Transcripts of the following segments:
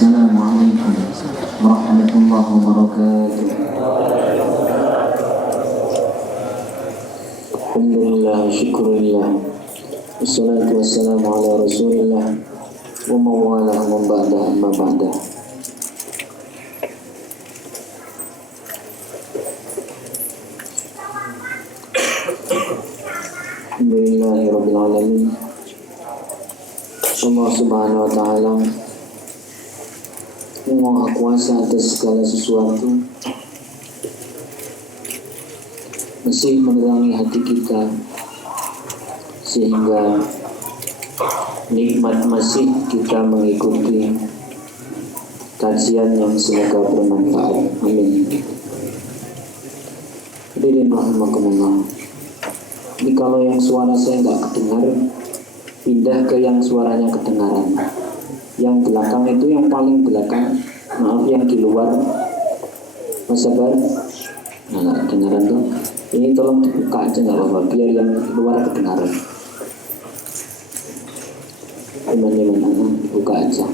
Assalamualaikum warahmatullahi wabarakatuh. Alhamdulillah, syukurillah, wassalatu wassalamu ala rasulillah wa mawalah wa ba'da amma ba'da. Alhamdulillahirabbil alamin. Allah subhanahu wa ta'ala yang maha kuasa atas segala sesuatu masih menerangi hati kita sehingga nikmat masih kita mengikuti kajian yang semoga bermanfaat. Amin. Hadirin rahimakumullah. Jadi kalau yang suara saya nggak kedengar, pindah ke yang suaranya kedengaran. Yang belakang itu, yang paling belakang, maaf yang di luar, Mas Sabar, nah nggak kedengaran tuh. Ini tolong dibuka aja nggak apa-apa, biar yang di luar kedengaran. Teman-teman, buka aja.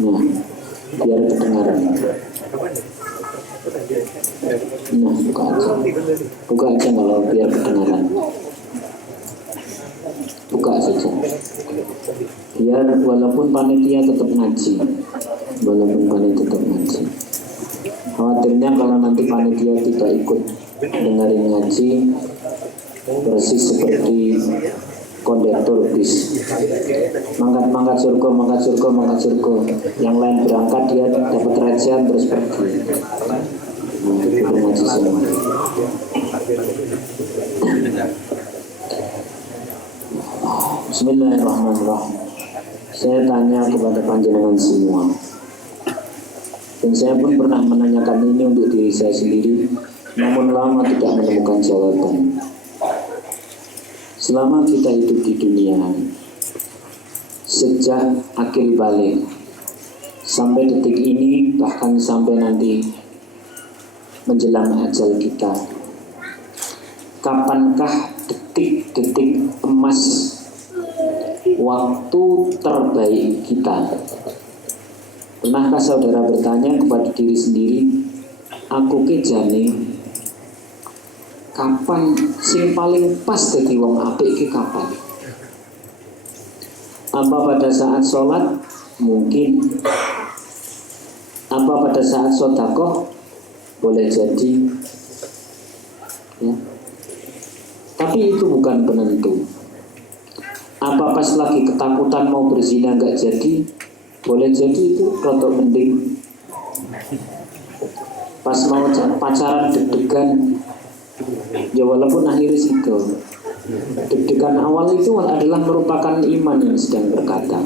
Nah, biar kedengaran. Nah, buka aja. Buka aja kalau biar kedengaran. Buka saja. Biar walaupun panitia tetap ngaji. Khawatirnya kalau nanti panitia tidak ikut dengerin ngaji, persis seperti kondektor bis. Mangkat surga. Yang lain berangkat, dia dapat recehan terus pergi. Ngaji semua. Bismillahirrahmanirrahim. Saya tanya kepada panjenengan semua, dan saya pun pernah menanyakan ini untuk diri saya sendiri, namun lama tidak menemukan jawaban. Selama kita hidup di dunia, sejak akil balik sampai detik ini, bahkan sampai nanti menjelang ajal kita, kapankah detik-detik emas, waktu terbaik kita? Pernahkah saudara bertanya kepada diri sendiri, aku ke jane kapan sing paling pas dadi wong apik ki kapan? Apa pada saat sholat? Mungkin. Apa pada saat sedekah? Boleh jadi. Ya. Tapi itu bukan penentu. Apa pas lagi ketakutan mau berzina nggak jadi? Boleh jadi itu rotok mending. Pas mau pacaran deg-degan, ya walaupun akhirnya situ. Deg-degan awal itu adalah merupakan iman yang sedang berkata.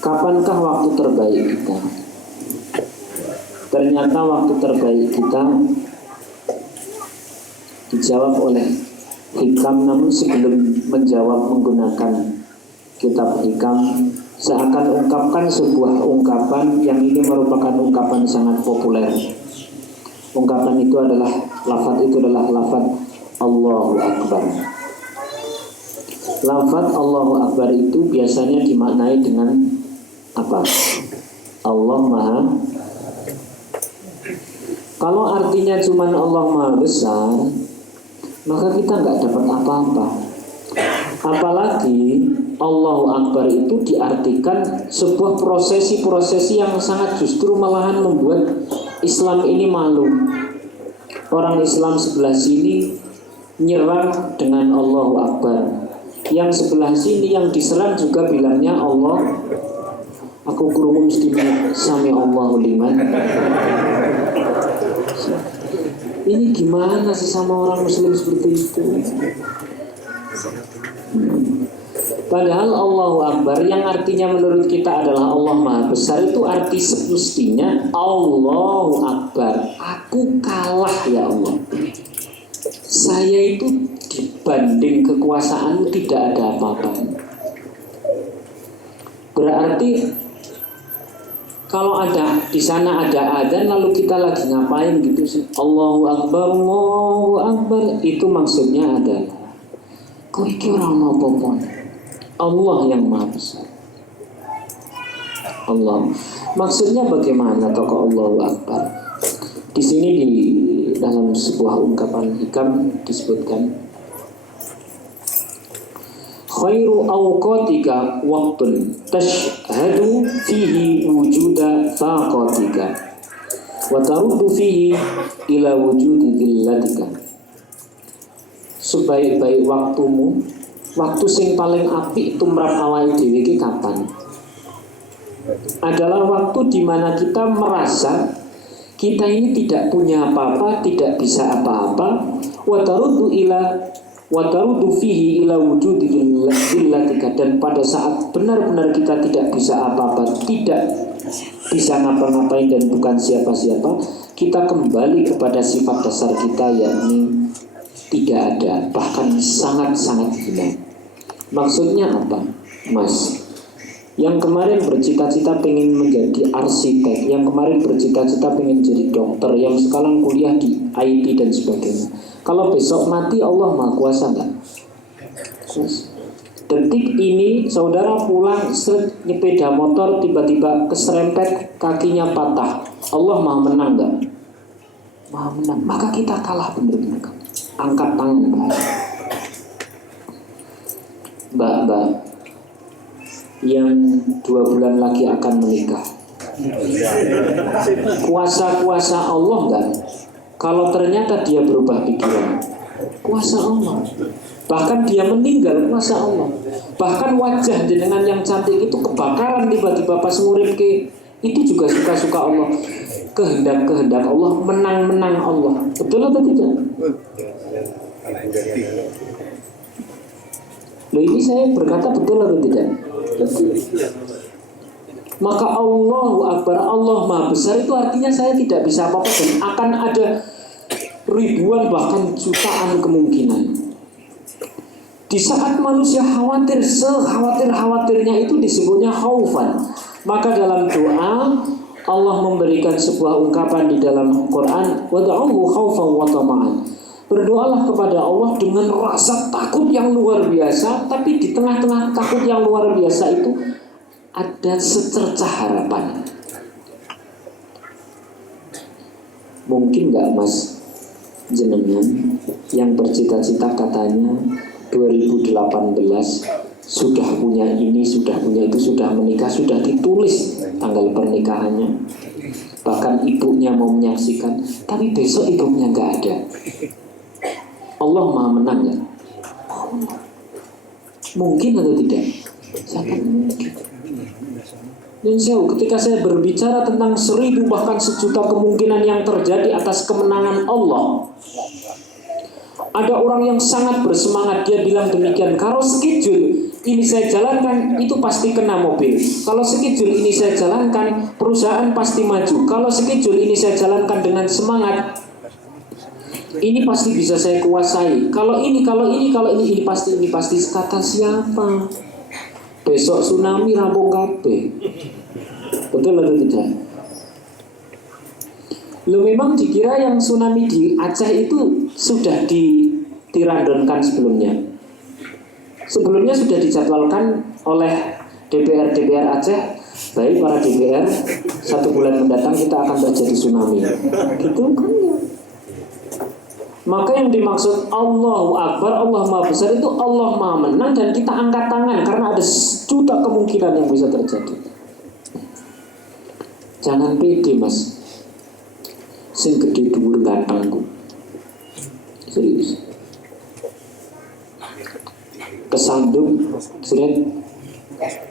Kapankah waktu terbaik kita? Ternyata waktu terbaik kita dijawab oleh Hikam, namun sebelum menjawab menggunakan kitab Hikam, seakan ungkapkan sebuah ungkapan yang ini merupakan ungkapan sangat populer. Ungkapan itu adalah lafaz Allahu Akbar. Lafaz Allahu Akbar itu biasanya dimaknai dengan apa? Allah Maha. Kalau artinya cuma Allah Maha Besar, maka kita nggak dapat apa-apa. Apalagi Allahu Akbar itu diartikan sebuah prosesi yang sangat justru malahan membuat Islam ini malu. Orang Islam sebelah sini nyerang dengan Allahu Akbar, yang sebelah sini yang diserang juga bilangnya Allah. Aku kurung mesti sami Allahu liman. Ini gimana sih sama orang Muslim seperti itu? Padahal Allahu Akbar yang artinya menurut kita adalah Allah Maha Besar, itu arti semestinya Allahu Akbar, aku kalah ya Allah. Saya itu dibanding kekuasaanmu tidak ada apa-apa. Berarti kalau ada di sana ada adzan lalu kita lagi ngapain gitu sih, Allahu Akbar, itu maksudnya adalah Kok iki ora ono apa-apa. Allah yang Maha Besar. Allah. Maksudnya bagaimana tokoh Allahu Akbar? Di sini di dalam sebuah ungkapan hikam disebutkan, khairu awqatika waqtun tashhadu fihi wujuda faqatika wa taruddu fihi ila wujudi dillatika. Sebaik-baik waktumu, waktu sing paling apik tumrap awake dhewe iki kapan? Adalah waktu di mana kita merasa kita ini tidak punya apa-apa, tidak bisa apa-apa, wa taruddu fihi ila wujudi dillatika, dan pada saat benar-benar kita tidak bisa apa-apa, tidak bisa ngapa-ngapain dan bukan siapa-siapa, kita kembali kepada sifat dasar kita, yakni tidak ada, bahkan sangat-sangat hina. Maksudnya apa, Mas? Yang kemarin bercita-cita pengen menjadi arsitek, yang kemarin bercita-cita pengen jadi dokter, yang sekarang kuliah di IT dan sebagainya. Kalau besok mati, Allah Maha Kuasa enggak? Detik ini saudara pulang sepeda motor tiba-tiba keserempet, kakinya patah, Allah Maha menang enggak? Maha menang. Maka kita kalah benar-benar. Angkat tangan, Mbak yang 2 bulan lagi akan menikah. Kuasa-kuasa Allah enggak? Kalau ternyata dia berubah pikiran, kuasa Allah. Bahkan dia meninggal, kuasa Allah. Bahkan wajah jenengan yang cantik itu kebakaran tiba-tiba pas ngurip ke, itu juga suka-suka Allah. Kehendak-kehendak Allah, menang-menang Allah. Betul atau tidak? Loh, ini saya berkata betul atau tidak? Maka Allahu Akbar, Allah Maha Besar, itu artinya saya tidak bisa apa-apa dan akan ada ribuan bahkan jutaan kemungkinan. Di saat manusia khawatir, sekhawatir-khawatirnya itu disebutnya khaufan. Maka dalam doa Allah memberikan sebuah ungkapan di dalam Quran, wad'uhu khaufan wa tama'an. Berdoalah kepada Allah dengan rasa takut yang luar biasa, tapi di tengah-tengah takut yang luar biasa itu ada secercah harapan. Mungkin gak Mas jenengan yang bercita-cita katanya 2018 sudah punya ini, sudah punya itu, sudah menikah, sudah ditulis tanggal pernikahannya, bahkan ibunya mau menyaksikan, tapi besok ibunya gak ada. Allah Maha menang ya? Mungkin atau tidak? Sangat mungkin. Dan ketika saya berbicara tentang 1000 bahkan 1.000.000 kemungkinan yang terjadi atas kemenangan Allah, ada orang yang sangat bersemangat. Dia bilang demikian, kalau schedule ini saya jalankan, itu pasti kena mobil. Kalau schedule ini saya jalankan, perusahaan pasti maju. Kalau schedule ini saya jalankan dengan semangat, ini pasti bisa saya kuasai. Kalau ini pasti. Kata siapa? Besok tsunami rampung kabeh. Betul atau tidak? Lo memang dikira yang tsunami di Aceh itu sudah dirandonkan sebelumnya. Sebelumnya sudah dijadwalkan oleh DPR Aceh, baik para DPR, 1 bulan mendatang kita akan terjadi tsunami. Gitu kan ya. Maka yang dimaksud Allahu Akbar, Allah Maha Besar, itu Allah Maha menang, dan kita angkat tangan karena ada juta kemungkinan yang bisa terjadi. Jangan pede Mas, sing gede dhuwur gantengku. Serius. Kesandung, seret,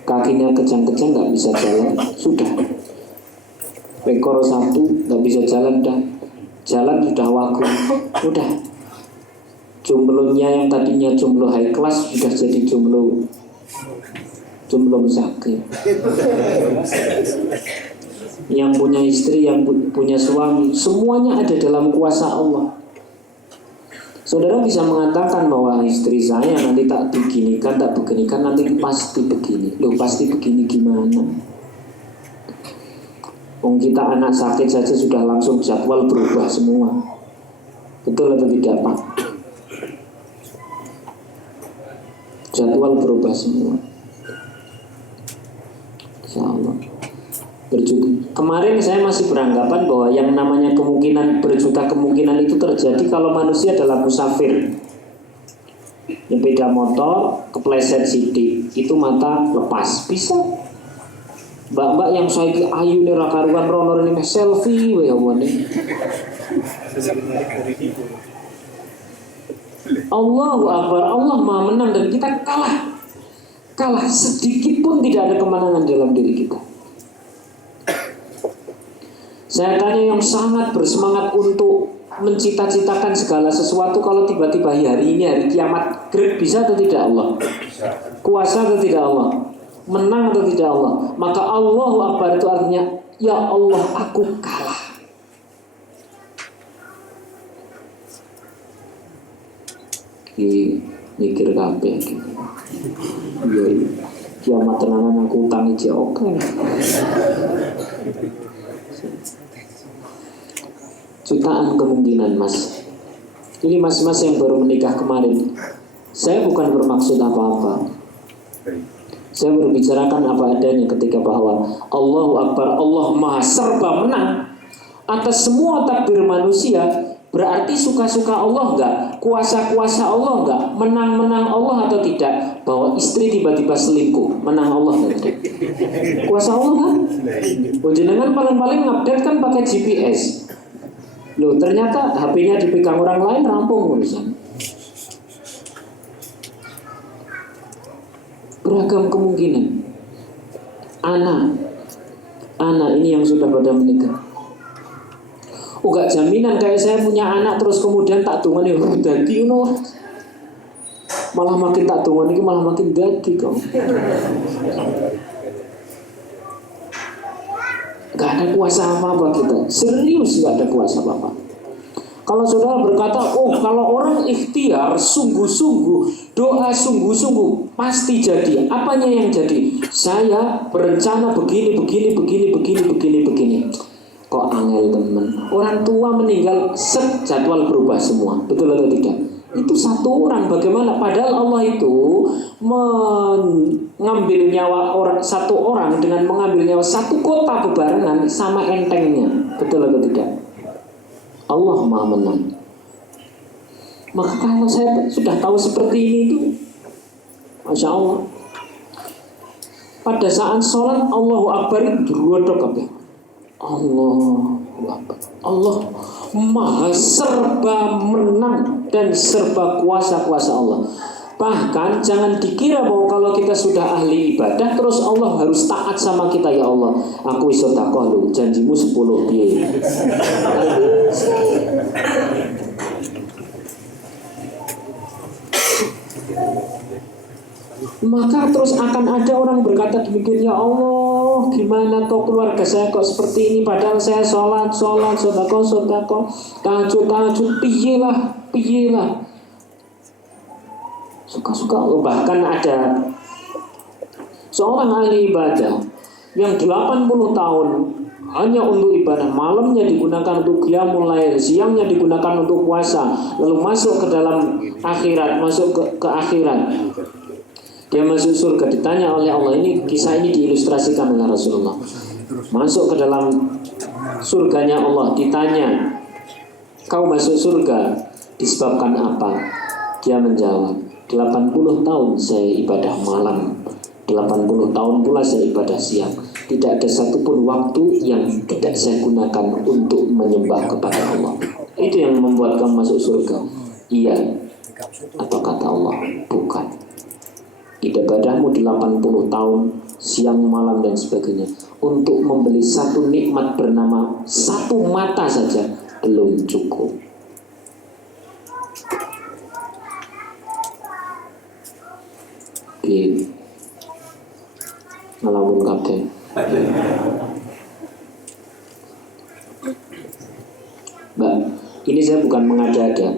kakinya kejang-kejang nggak bisa jalan, sudah. Ekor 1 nggak bisa jalan, jalan sudah wagu, udah. Jomblonya yang tadinya jomblo high class sudah jadi jomblo sakit. Yang punya istri, yang punya suami, semuanya ada dalam kuasa Allah. Saudara bisa mengatakan bahwa istri saya nanti tak beginikan, tak beginikan, nanti pasti begini. Loh, pasti begini gimana? Kita anak sakit saja sudah langsung jadwal berubah semua. Betul atau tidak Pak? Jadwal berubah semua. Insya Allah. Kemarin saya masih beranggapan bahwa yang namanya kemungkinan, berjuta kemungkinan itu terjadi kalau manusia adalah musafir. Sepeda motor kepleset sidik, itu mata lepas, bisa. Mbak-mbak yang saiki ayu nih rakaruan rono ini selfie we awone. Allahu Akbar, Allah Maha menang dan kita kalah sedikit pun tidak ada kemenangan dalam diri kita. Saya tanya yang sangat bersemangat untuk mencita-citakan segala sesuatu, kalau tiba-tiba hari ini hari kiamat, bisa atau tidak Allah? Kuasa atau tidak Allah? Menang atau tidak Allah? Maka Allahu Akbar itu artinya, ya Allah, aku kalah. Mikir kabeh. Iya, kiamat tenanan aku utang aja oke. Jutaan kemungkinan, Mas. Ini mas-mas yang baru menikah kemarin. Saya bukan bermaksud apa-apa. Saya berbicarakan apa adanya ketika bahwa Allahu Akbar, Allah Maha serba menang atas semua takdir manusia. Berarti suka-suka Allah enggak? Kuasa-kuasa Allah enggak? Menang-menang Allah atau tidak? Bahwa istri tiba-tiba selingkuh, menang Allah enggak? Kuasa Allah kan? Jenengan paling-paling ngupdate kan pakai GPS. Loh, ternyata HP-nya dipegang orang lain, rampung urusan. Beragam kemungkinan. Anak ini yang sudah pada menikah. Gak jaminan kayak saya punya anak terus kemudian tak tunggu dadi ngono. Malah makin tak tunggu ini malah makin dadi kok. Gak ada kuasa apa-apa kita. Serius gak ada kuasa apa-apa. Kalau saudara berkata, kalau orang ikhtiar sungguh-sungguh, doa sungguh-sungguh, pasti jadi. Apanya yang jadi? Saya berencana begini. Kok angel teman? Orang tua meninggal, jadwal berubah semua. Betul atau tidak? Itu satu orang. Bagaimana? Padahal Allah itu mengambil nyawa satu orang dengan mengambil nyawa satu kota bebarengan sama entengnya. Betul atau tidak? Allah Maha menang. Maka kalau saya sudah tahu seperti ini itu, Masya Allah, pada saat sholat Allahu Akbar itu dirodok apa? Allah Maha serba menang dan serba kuasa Allah. Bahkan jangan dikira bahwa kalau kita sudah ahli ibadah terus Allah harus taat sama kita. Ya Allah, aku iso takoh lu, janjimu 10 piye. Maka terus akan ada orang berkata demikian, ya Allah, gimana toh keluarga saya kok seperti ini, padahal saya sholat, sodako, tahajud, piye lah. Suka-suka. Bahkan ada seorang ahli ibadah yang 80 tahun hanya untuk ibadah, malamnya digunakan untuk qiyamul lail, siangnya digunakan untuk puasa, lalu masuk ke dalam akhirat, masuk ke akhirat. Dia masuk surga, ditanya oleh Allah, ini kisah ini diilustrasikan oleh Rasulullah. Masuk ke dalam surganya Allah, ditanya, kau masuk surga disebabkan apa? Dia menjawab, 80 tahun saya ibadah malam, 80 tahun pula saya ibadah siang. Tidak ada satupun waktu yang tidak saya gunakan untuk menyembah kepada Allah. Itu yang membuat kamu masuk surga. Iya. Atau kata Allah, bukan. Ibadahmu 80 tahun, siang malam dan sebagainya, untuk membeli satu nikmat bernama satu mata saja belum cukup. Ngalamun kabeh. Mbak, ini saya bukan mengada-ada,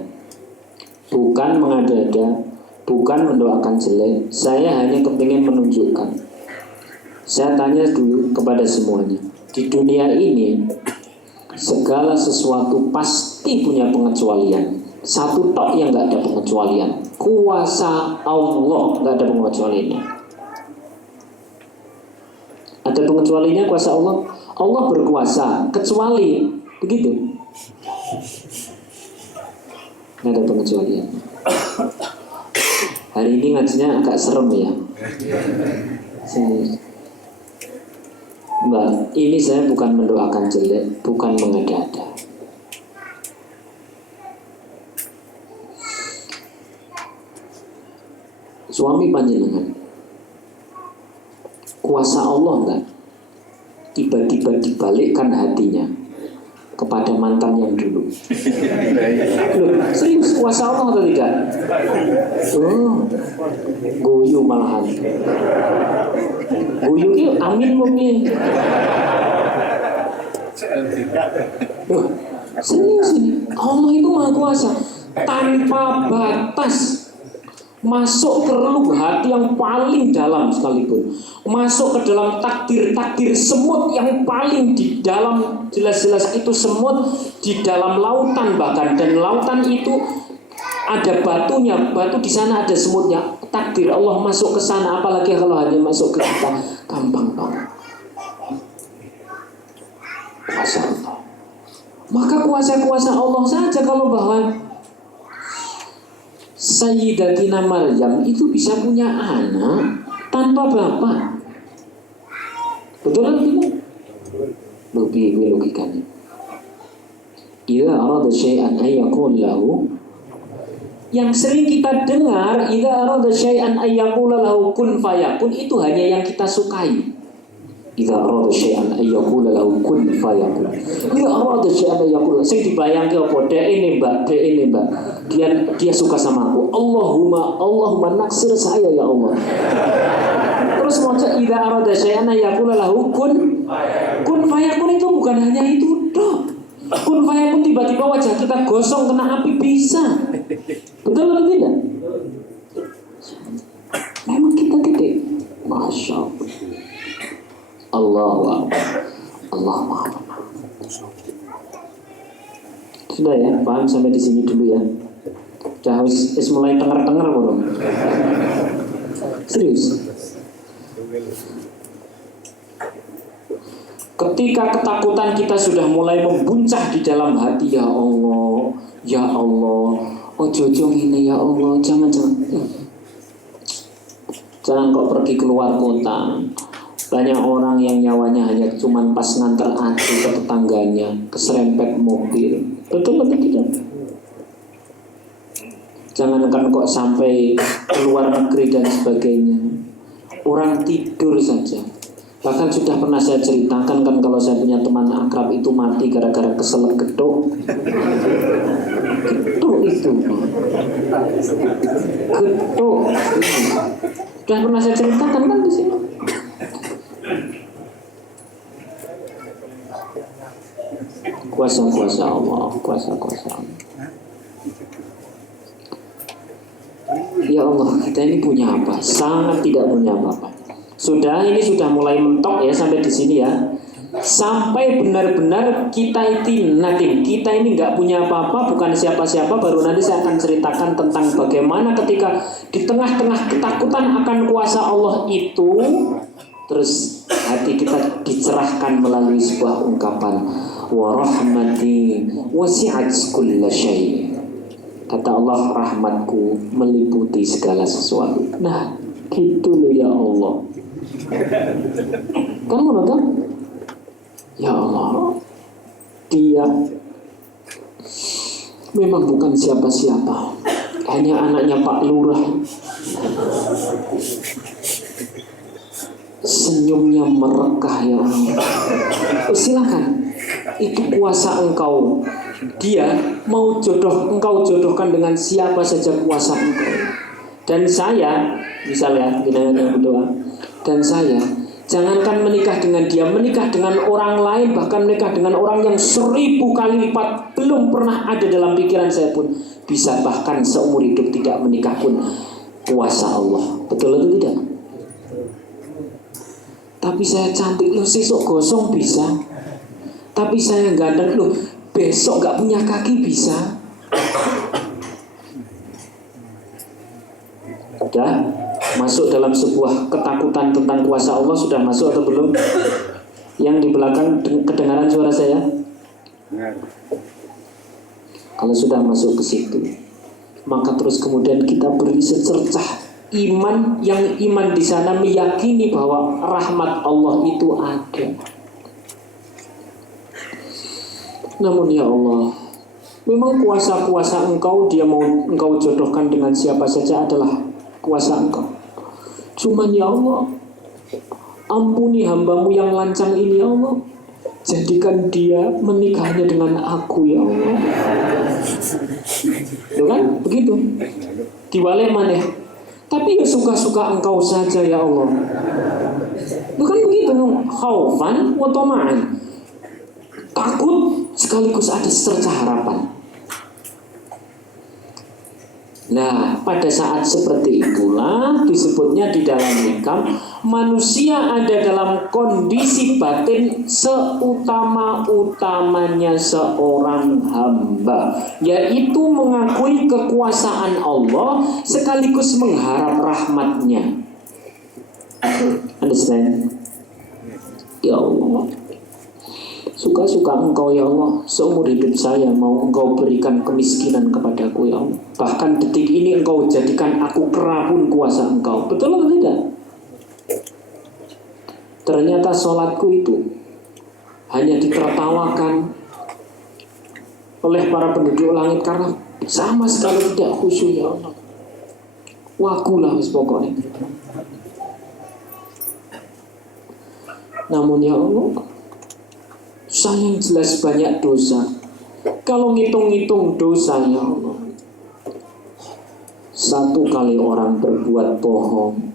bukan mendoakan jelek. Saya hanya kepingin menunjukkan. Saya tanya dulu kepada semuanya, di dunia ini segala sesuatu pasti punya pengecualian. Satu tok yang gak ada pengecualian, kuasa Allah, nggak ada pengecualiannya. Ada pengecualiannya kuasa Allah. Allah berkuasa, kecuali begitu. Nggak ada pengecualian. Hari ini ngajinya agak serem ya. Mbak, ini saya bukan mendoakan jelek, bukan mengada-ada. Suami panjenengan, kuasa Allah enggak tiba-tiba dibalikkan hatinya kepada mantan yang dulu. Loh, serius kuasa Allah atau tidak? Guyu malahan. Guyu itu amin mungkin. Loh, serius ini. Allah itu maha kuasa tanpa batas. Masuk ke relung hati yang paling dalam sekalipun, masuk ke dalam takdir-takdir semut yang paling di dalam, jelas-jelas itu semut di dalam lautan bahkan, dan lautan itu ada batunya, batu di sana ada semutnya. Takdir Allah masuk ke sana, apalagi kalau hanya masuk ke kita, gampang banget. Kuasa Allah. Maka kuasa-kuasa Allah saja kalau bahwa Sayyidatina Maryam itu bisa punya anak tanpa bapak. Betul kan tidak? Lebih logikanya. Idza arada syai'an ayyaqul lahu, yang sering kita dengar idza arada syai'an ayyaqul lahu kun fayakun, itu hanya yang kita sukai. Idza arada syai'an ayyaqul lahu kun fayakun. Idza arada syai'an ayyaqul, sing dibayangke apa? Dek ini Mbak. Dia suka sama aku. Allahumma naksir saya ya Allah. Terus maca idza arada syai'an ayyaqul lahu kun fayakun, itu bukan hanya itu dok. Kun fayakun tiba-tiba wajah kita gosong kena api bisa. Betul atau tidak? Memang kita titik. Masya Allah. Allah Maha. Sudah ya, paham sampai di sini dulu ya. Sudah harus mulai tenger-tenger belum? Serius. Ketika ketakutan kita sudah mulai membuncah di dalam hati, ya Allah, ojo ini ya Allah, jangan kok pergi keluar kota. Banyak orang yang nyawanya hanya cuman pas nganter acu ke tetangganya, keserempet mobil. Betul tidak? Jangankan kok sampai keluar negeri dan sebagainya. Orang tidur saja. Bahkan sudah pernah saya ceritakan kan, kalau saya punya teman akrab itu mati gara-gara keselak gedok. Gedok itu. Sudah pernah saya ceritakan kan di sini. Kuasa-kuasa Allah. Ya Allah, kita ini punya apa? Sangat tidak punya apa-apa. Ini sudah mulai mentok ya sampai di sini ya. Sampai benar-benar kita ini nggak punya apa-apa, bukan siapa-siapa. Baru nanti saya akan ceritakan tentang bagaimana ketika di tengah-tengah ketakutan akan kuasa Allah itu, terus hati kita dicerahkan melalui sebuah ungkapan, wa rahmati wasi'at kulla syai'. Kata Allah, rahmatku meliputi segala sesuatu. Nah, gitu loh ya Allah. Kamu nonton? Ya Allah, dia memang bukan siapa-siapa, hanya anaknya Pak Lurah. Senyumnya merekah ya Allah. Silakan, itu kuasa Engkau. Dia mau Engkau jodohkan dengan siapa saja kuasa Engkau. Dan saya, misalnya kita berdoa, dan saya jangankan menikah dengan dia, menikah dengan orang lain, bahkan menikah dengan orang yang 1000 kali lipat belum pernah ada dalam pikiran saya pun, bisa bahkan seumur hidup tidak menikah pun, kuasa Allah. Betul atau tidak? Tapi saya cantik loh, sesok gosong bisa. Tapi saya ganteng loh, besok gak punya kaki bisa. Sudah masuk dalam sebuah ketakutan tentang kuasa Allah, sudah masuk atau belum? Yang di belakang kedengaran suara saya? Kalau sudah masuk ke situ, maka terus kemudian kita beri secercah iman, yang iman di sana meyakini bahwa rahmat Allah itu ada. Namun ya Allah, memang kuasa-kuasa Engkau, dia mau Engkau jodohkan dengan siapa saja adalah kuasa Engkau. Cuman ya Allah, ampuni hambamu yang lancang ini ya Allah, jadikan dia menikahnya dengan aku ya Allah. Itu kan begitu, diwale maneh. Tapi ya suka-suka Engkau saja ya Allah. Bukan begitu, khaufan wa tama'an. Takut sekaligus ada secercah harapan. Nah, pada saat seperti itulah disebutnya di dalam hikam, manusia ada dalam kondisi batin seutama-utamanya seorang hamba, yaitu mengakui kekuasaan Allah sekaligus mengharap rahmatnya. Understand? Ya Allah, suka-suka Engkau ya Allah, seumur hidup saya mau Engkau berikan kemiskinan kepadaku ya Allah. Bahkan detik ini Engkau jadikan aku kera pun kuasa Engkau. Betul atau tidak? Ternyata sholatku itu hanya ditertawakan oleh para penduduk langit karena sama sekali tidak khusyuk ya Allah. Wakulah pokoknya. Namun ya Allah, saya yang jelas banyak dosa. Kalau ngitung-ngitung dosa ya Allah, satu kali orang berbuat bohong,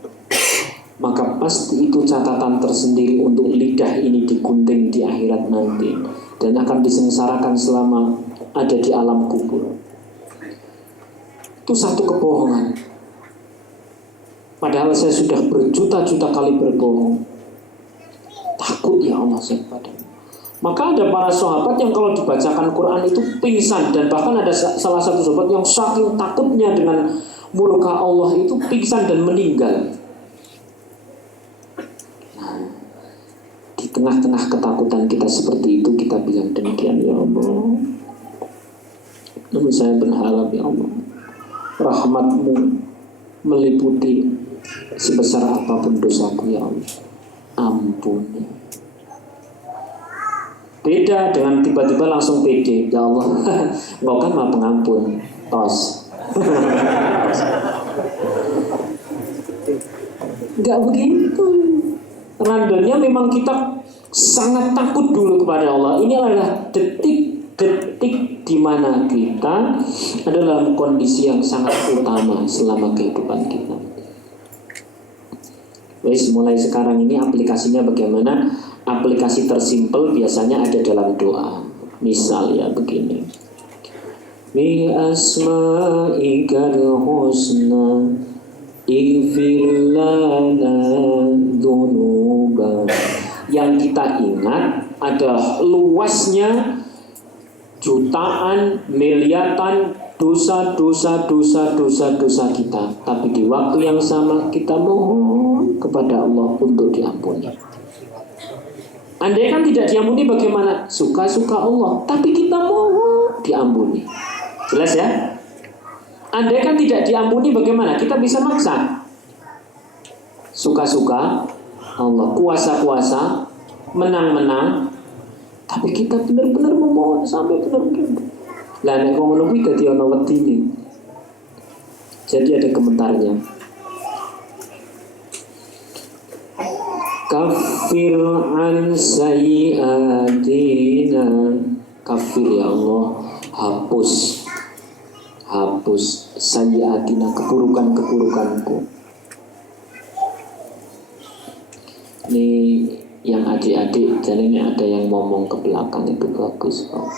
maka pasti itu catatan tersendiri untuk lidah ini digunting di akhirat nanti, dan akan disengsarakan selama ada di alam kubur. Itu satu kebohongan. Padahal saya sudah berjuta-juta kali berbohong. Takut ya Allah saya padamu. Maka ada para sahabat yang kalau dibacakan Quran itu pingsan, dan bahkan ada salah satu sahabat yang saking takutnya dengan murka Allah itu pingsan dan meninggal. Nah, di tengah-tengah ketakutan kita seperti itu, kita bilang demikian ya Allah. Namun saya berharap ya Allah, rahmat-Mu meliputi sebesar apapun dosaku ya Allah, ampuni. Beda dengan tiba-tiba langsung pede, ya Allah, Engkau kan Maha Pengampun, tos. Enggak begitu. Randomnya memang kita sangat takut dulu kepada Allah. Ini adalah detik-detik di mana kita adalah dalam kondisi yang sangat utama selama kehidupan kita. Wes, mulai sekarang ini aplikasinya bagaimana? Aplikasi tersimpel biasanya ada dalam doa. Misal ya begini, bi asma'ikal husna ighfir lana dzunuba. Yang kita ingat adalah luasnya jutaan, miliaran dosa kita. Tapi di waktu yang sama kita mohon kepada Allah untuk diampuni. Andai kan tidak diampuni bagaimana? Suka-suka Allah, tapi kita mohon diampuni. Jelas ya? Andai kan tidak diampuni bagaimana? Kita bisa maksa. Suka-suka Allah, kuasa-kuasa, menang-menang, tapi kita benar-benar memohon sampai benar-benar. Lah nek ngono kuwi dadi ana wedine. Jadi ada komentarnya. Kafir an sayyiatina, kafir ya Allah, hapus sayyiatina, keburukanku. Ini yang adik-adik, jadi ini ada yang ngomong ke belakang itu bagus kok.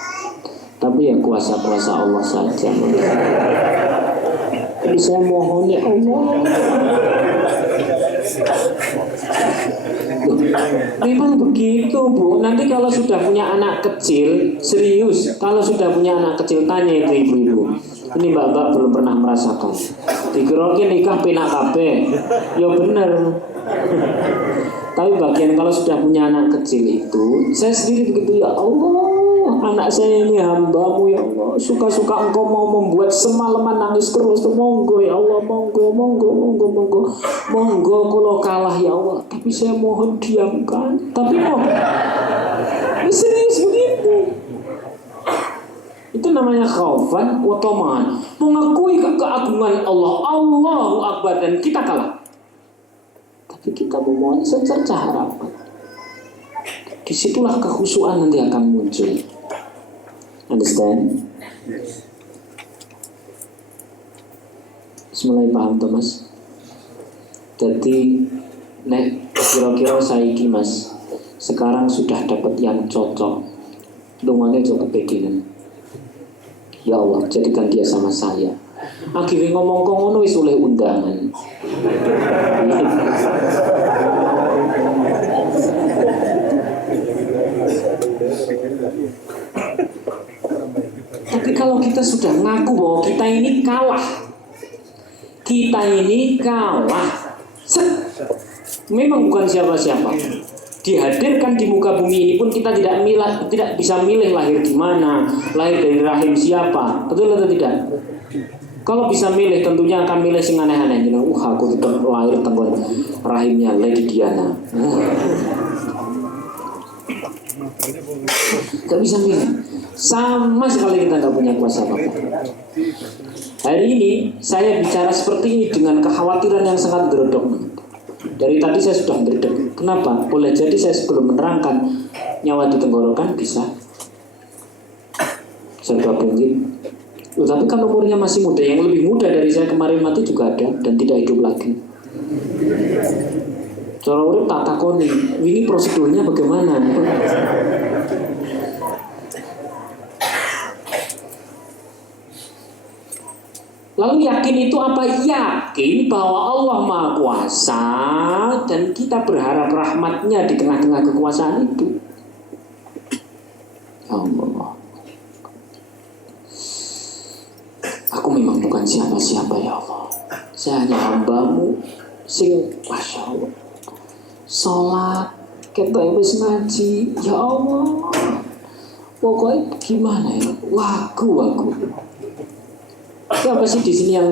Tapi ya kuasa-kuasa Allah saja. Jadi saya mohon ya Allah. Memang begitu, Bu. Nanti kalau sudah punya anak kecil, serius, kalau sudah punya anak kecil, tanya itu ibu-ibu. Ini mbak-mbak belum pernah merasakan. Dikerokin nikah penak kabeh. Ya bener. Tapi bagian kalau sudah punya anak kecil itu, saya sendiri begitu, ya Allah, anak saya ini hamba-Mu ya Allah. Suka-suka Engkau mau membuat semalaman nangis terus. Monggo ya Allah, monggo. Monggo kalau kalah ya Allah. Tapi saya mohon diamkan. Tapi serius begitu. Itu namanya khaufan wa tamaan. Mengakui keagungan Allah, Allahu Akbar, dan kita kalah. Tapi kita memohon secerca harapan. Disitulah kekhusyuan nanti akan muncul. Understand? Mulai paham Thomas? Jadi nek kira-kira saiki Mas, sekarang sudah dapat yang cocok. Dungane cukup kepedean. Ya Allah, jadikan dia sama saya. Akhirnya ngomong kok ngono wis oleh undangan. Tapi kalau kita sudah ngaku bahwa kita ini kalah, memang bukan siapa-siapa. Dihadirkan di muka bumi ini pun kita tidak bisa milih lahir di mana, lahir dari rahim siapa, betul atau tidak? Kalau bisa milih, tentunya akan milih sing aneh-aneh. Aku tetap lahir tenggon rahimnya Lady Diana. Gak bisa milih. Sama sekali kita gak punya kuasa apa-apa. Hari ini saya bicara seperti ini dengan kekhawatiran yang sangat gerodok. Dari tadi saya sudah berdek. Kenapa? Boleh jadi saya sebelum menerangkan nyawa di tenggorokan bisa serba bungkit. Tapi kan umurnya masih muda, yang lebih muda dari saya kemarin mati juga ada dan tidak hidup lagi. Cara urip tak takoni, ini prosedurnya bagaimana? Lalu yakin itu apa? Yakin bahwa Allah Maha Kuasa dan kita berharap rahmatnya di tengah-tengah kekuasaan itu. Ya Allah, aku memang bukan siapa-siapa ya Allah. Saya hanya hamba-Mu sing Masya Allah sholat kita wis ngaji. Ya Allah, pokoknya gimana ya, wagu. Siapa sih di sini yang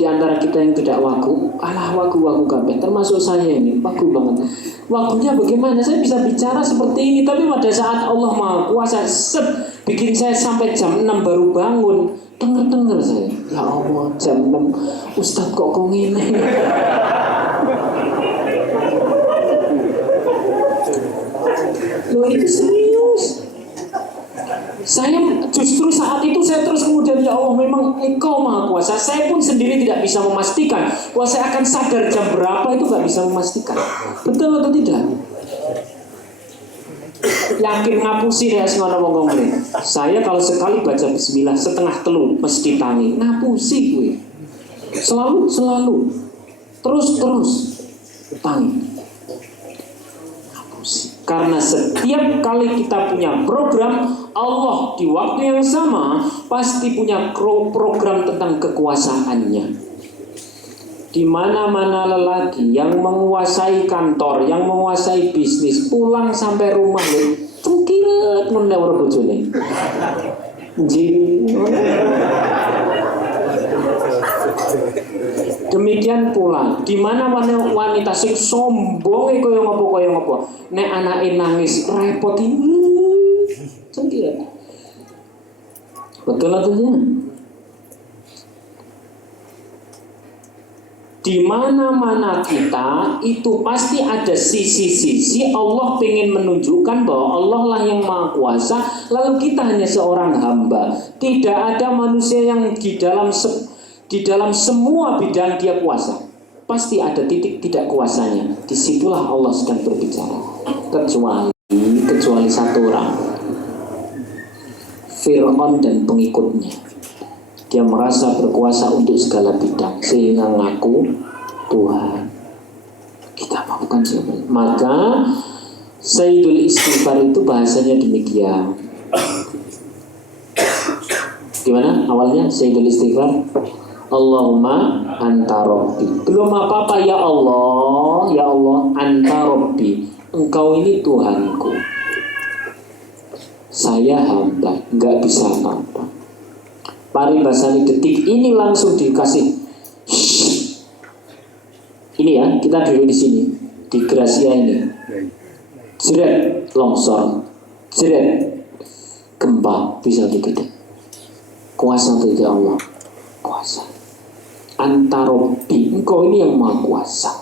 di antara kita yang tidak wagu? Alah, wagu kabeh, termasuk saya ini wagu banget. Wagunya bagaimana? Saya bisa bicara seperti ini, tapi pada saat Allah Maha Kuasa bikin saya sampai jam 6 baru bangun, denger saya. Ya Allah, jam 6 Ustadz kok ngene. Loh, itu serius. Saya justru saat itu saya terus kemudian, ya Allah, memang Engkau Maha Kuasa. Saya pun sendiri tidak bisa memastikan bahwa saya akan sadar jam berapa, itu gak bisa memastikan. Betul atau tidak? Yakin ngapusi ya semua ngomong ini. Saya kalau sekali baca bismillah setengah telu mesti tangi. Ngapusi gue. Selalu. Terus tangi. Karena setiap kali kita punya program, Allah di waktu yang sama pasti punya program tentang kekuasaannya. Di mana-mana lelaki yang menguasai kantor, yang menguasai bisnis, pulang sampai rumah cengkiret menewar bojone. Demikian pula di mana wanita sing sombong kaya ngopo nek anake nangis repot ini cengkirat. Betul atau tidak? Di mana-mana kita itu pasti ada sisi-sisi Allah pengen menunjukkan bahwa Allah lah yang Maha Kuasa, lalu kita hanya seorang hamba. Tidak ada manusia yang di dalam semua bidang dia kuasa. Pasti ada titik tidak kuasanya. Disitulah Allah sedang berbicara. Kecuali satu orang, Fir'aun dan pengikutnya. Dia merasa berkuasa untuk segala bidang sehingga ngaku Tuhan. Kita mau bukan siapa. Maka Sayyidul istighfar itu bahasanya demikian. Gimana awalnya Sayyidul istighfar? Allahumma anta rabbi. Belum apa-apa, ya Allah anta rabbi. Engkau ini Tuhanku. Saya hamba, nggak bisa apa-apa. Paribasani detik ini langsung dikasih. Ini ya, kita dulu di sini di Gracia ini. Jeret longsor, jeret gempa, bisa begitu. Kuasa dari Allah, kuasa. Antarobi, engkau ini yang maha kuasa.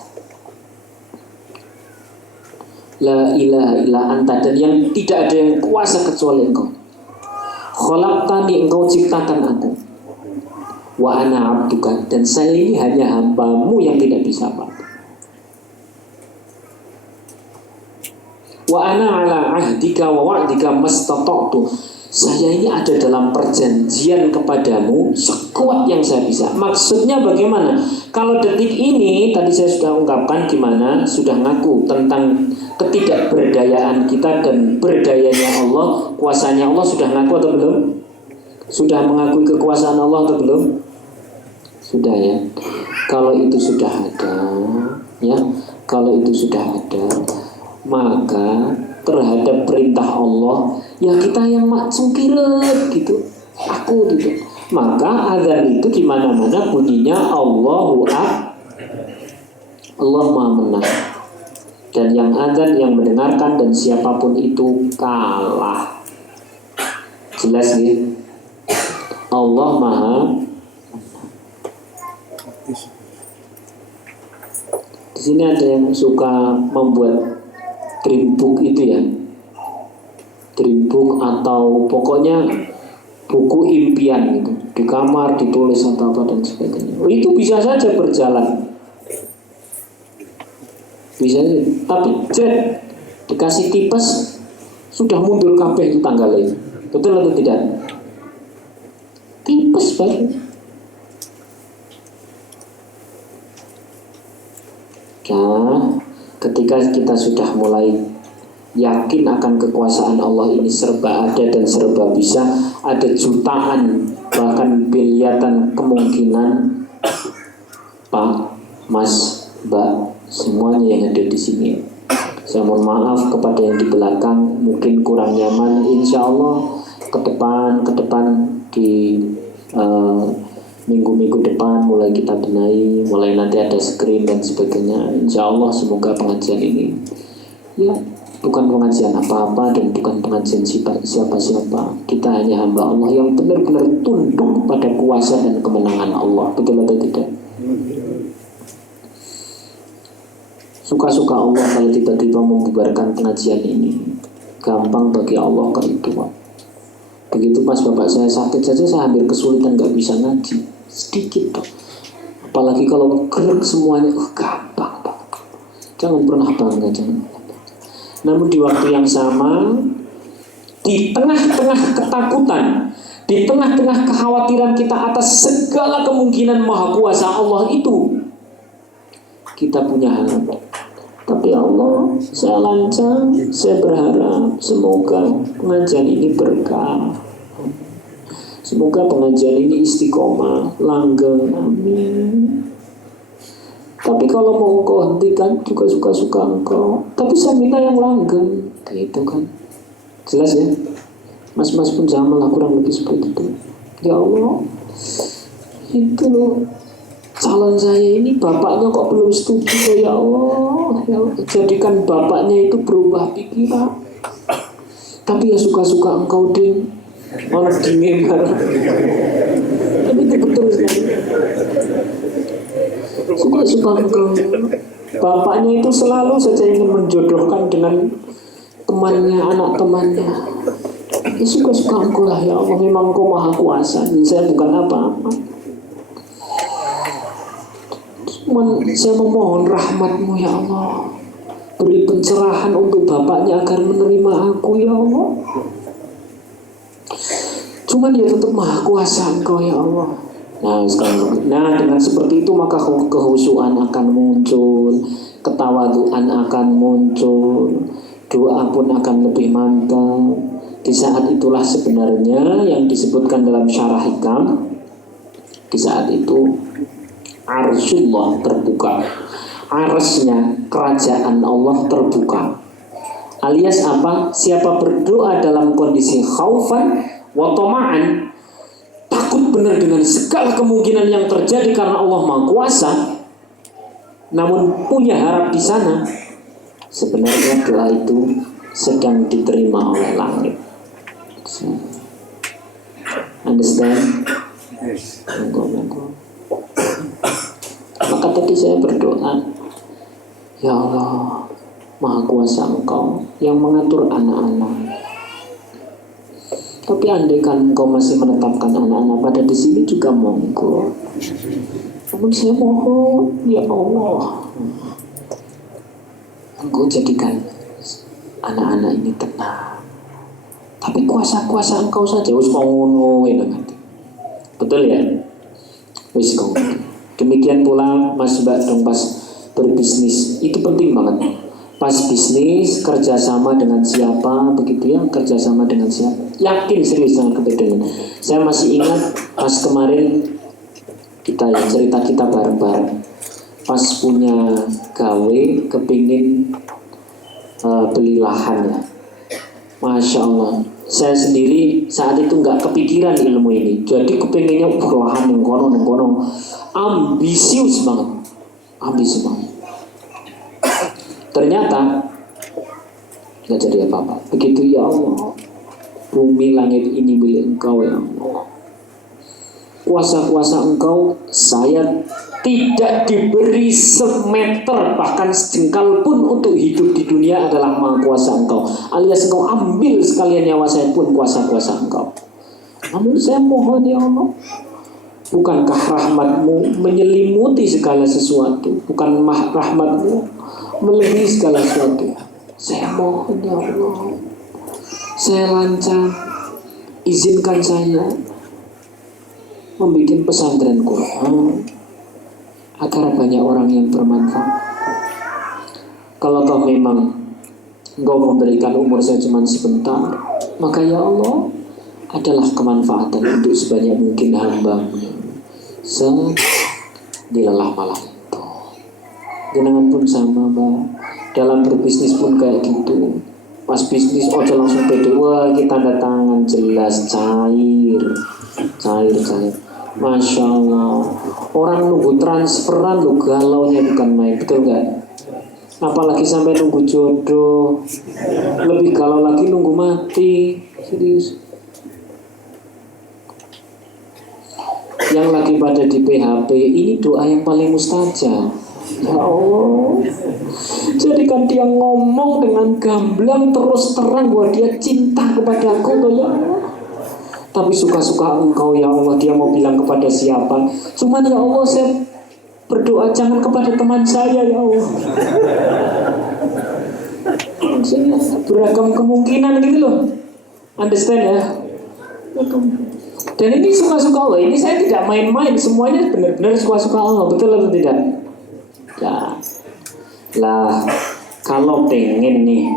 La ilaha illa anta, dan yang tidak ada yang kuasa kecuali engkau. Khalaqtani, engkau ciptakan aku. Wa ana abduka, dan saya ini hanya hambamu yang tidak bisa apa-apa. Wa ana ala ahdika wa wa'dika mastata'tu, saya ini ada dalam perjanjian kepadamu sekuat yang saya bisa. Maksudnya bagaimana? Kalau detik ini tadi saya sudah ungkapkan gimana, sudah ngaku tentang ketidakberdayaan kita dan berdayanya Allah, kuasanya Allah. Sudah ngaku atau belum? Sudah mengakui kekuasaan Allah atau belum? Sudah ya. Kalau itu sudah ada, ya, kalau itu sudah ada, maka terhadap perintah Allah ya kita yang cungkiret gitu, aku gitu. Maka azan itu di mana-mana bunyinya Allahu Akbar, Allah Maha menang. Dan yang azan, yang mendengarkan dan siapapun itu kalah. Jelas ya? Allah Maha. Di sini ada yang suka membuat dream book itu ya, dream book atau pokoknya buku impian gitu, di kamar ditulis atau apa dan sebagainya. Itu bisa saja berjalan, bisa saja. Tapi dikasih tipes sudah mundur kabeh itu tanggalnya. Betul atau tidak? Tipes baru. Nah, ketika kita sudah mulai yakin akan kekuasaan Allah ini serba ada dan serba bisa, ada jutaan bahkan biliatan kemungkinan, Pak, Mas, Mbak, semuanya yang ada di sini. Saya mohon maaf kepada yang di belakang mungkin kurang nyaman. Insya Allah ke depan di minggu-minggu depan mulai kita benahi, mulai nanti ada screen dan sebagainya. Insya Allah semoga pengajian ini ya bukan pengajian apa-apa dan bukan pengajian siapa-siapa. Kita hanya hamba Allah yang benar-benar tunduk pada kuasa dan kemenangan Allah. Betul atau tidak? Suka-suka Allah kalau tiba-tiba membubarkan pengajian ini. Gampang bagi Allah keriduan. Begitu pas bapak saya sakit saja saya hampir kesulitan gak bisa ngaji. Sedikit dong. Apalagi kalau gerak semuanya, gampang. Jangan pernah bangga, jangan. Namun di waktu yang sama, di tengah-tengah ketakutan, di tengah-tengah kekhawatiran kita atas segala kemungkinan maha kuasa Allah itu, kita punya harapan. Tapi Allah, saya lancang, saya berharap semoga pengajian ini berkah. Semoga pengajian ini istiqomah, langgeng, amin. Tapi kalau mau engkau hentikan juga suka-suka engkau. Tapi saya minta yang langgeng, gitu kan. Jelas ya? Mas-mas pun sama lah kurang lebih seperti itu. Ya Allah, itu loh. Calon saya ini bapaknya kok belum setuju, ya Allah, ya Allah. Jadikan bapaknya itu berubah pikiran. Tapi ya suka-suka engkau ding. Orang gini marah. Tapi itu betul sekali. Suka-suka engkau. Bapaknya itu selalu saja ingin menjodohkan dengan temannya, anak temannya. Ya suka-suka engkau lah ya Allah. Memang engkau maha kuasa. Dan saya bukan apa-apa. Saya memohon rahmat-Mu ya Allah. Beri pencerahan untuk bapaknya agar menerima aku ya Allah. Cuman dia tetap maha kuasa engkau ya Allah. Nah dengan seperti itu maka kehusuan akan muncul, ketawaduan akan muncul, doa pun akan lebih mantap. Di saat itulah sebenarnya yang disebutkan dalam syarah hikam, di saat itu arsyullah terbuka, arsnya kerajaan Allah terbuka. Alias apa? Siapa berdoa dalam kondisi khaufan wa tama'an, takut benar dengan segala kemungkinan yang terjadi karena Allah Maha Kuasa, namun punya harap di sana, sebenarnya doa itu sedang diterima oleh langit. Understand? Monggo. Maka tadi saya berdoa, ya Allah, Maha Kuasa Engkau yang mengatur anak-anak. Tapi andai kan Engkau masih menetapkan anak-anak pada di sini juga monggo. Namun saya mohon, ya Allah, Engkau jadikan anak-anak ini tenang. Tapi kuasa-kuasa Engkau saja wis ngono nanti. Betul ya? Wis kau. Demikian pula Mas Mbak dong pas berbisnis itu penting banget. Pas bisnis kerjasama dengan siapa begitu ya, kerjasama dengan siapa. Yakin serius dengan kepentingan. Saya masih ingat pas kemarin kita ya cerita kita bareng-bareng. Pas punya gawe kepingin beli lahan ya. Masya Allah, saya sendiri saat itu nggak kepikiran ilmu ini. Jadi kepinginnya lahan yang kono, ambisius banget. Ternyata nggak jadi apa-apa. Begitu ya Allah, bumi langit ini milik Engkau ya Allah. Kuasa-kuasa Engkau, saya tidak diberi semeter bahkan sejengkal pun untuk hidup di dunia adalah Maha Kuasa Engkau. Alias Engkau ambil sekalian nyawa saya pun kuasa-kuasa Engkau. Namun saya mohon ya Allah, bukankah rahmat-Mu menyelimuti segala sesuatu? Bukan rahmat-Mu melebihi segala sesuatu? Saya mohon ya Allah, saya lancar, izinkan saya membuat pesantren Quran agar banyak orang yang bermanfaat. Kalau toh memang Engkau memberikan umur saya cuma sebentar, maka ya Allah adalah kemanfaatan untuk sebanyak mungkin hamba-Mu dilelah malam itu. Jenengan pun sama Mbak, dalam berbisnis pun kayak gitu. Pas bisnis ojo langsung pede, wah kita tanda tangan jelas cair. Masya Allah, orang nunggu transferan lu galaunya bukan main, betul nggak? Apalagi sampai nunggu jodoh, lebih galau lagi nunggu mati, serius. Yang lagi pada di PHP, ini doa yang paling mustajab. Ya Allah, jadikan dia ngomong dengan gamblang terus terang bahwa dia cinta kepadaku, ya Allah. Tapi suka-suka Engkau ya Allah, dia mau bilang kepada siapa? Cuman ya Allah, saya berdoa jangan kepada teman saya ya Allah. Maksudnya beragam kemungkinan gitu loh. Understand ya? Dan ini suka-suka Allah. Ini saya tidak main-main. Semuanya benar-benar suka-suka Allah. Betul atau tidak? Ya. Lah, kalau pengen nih,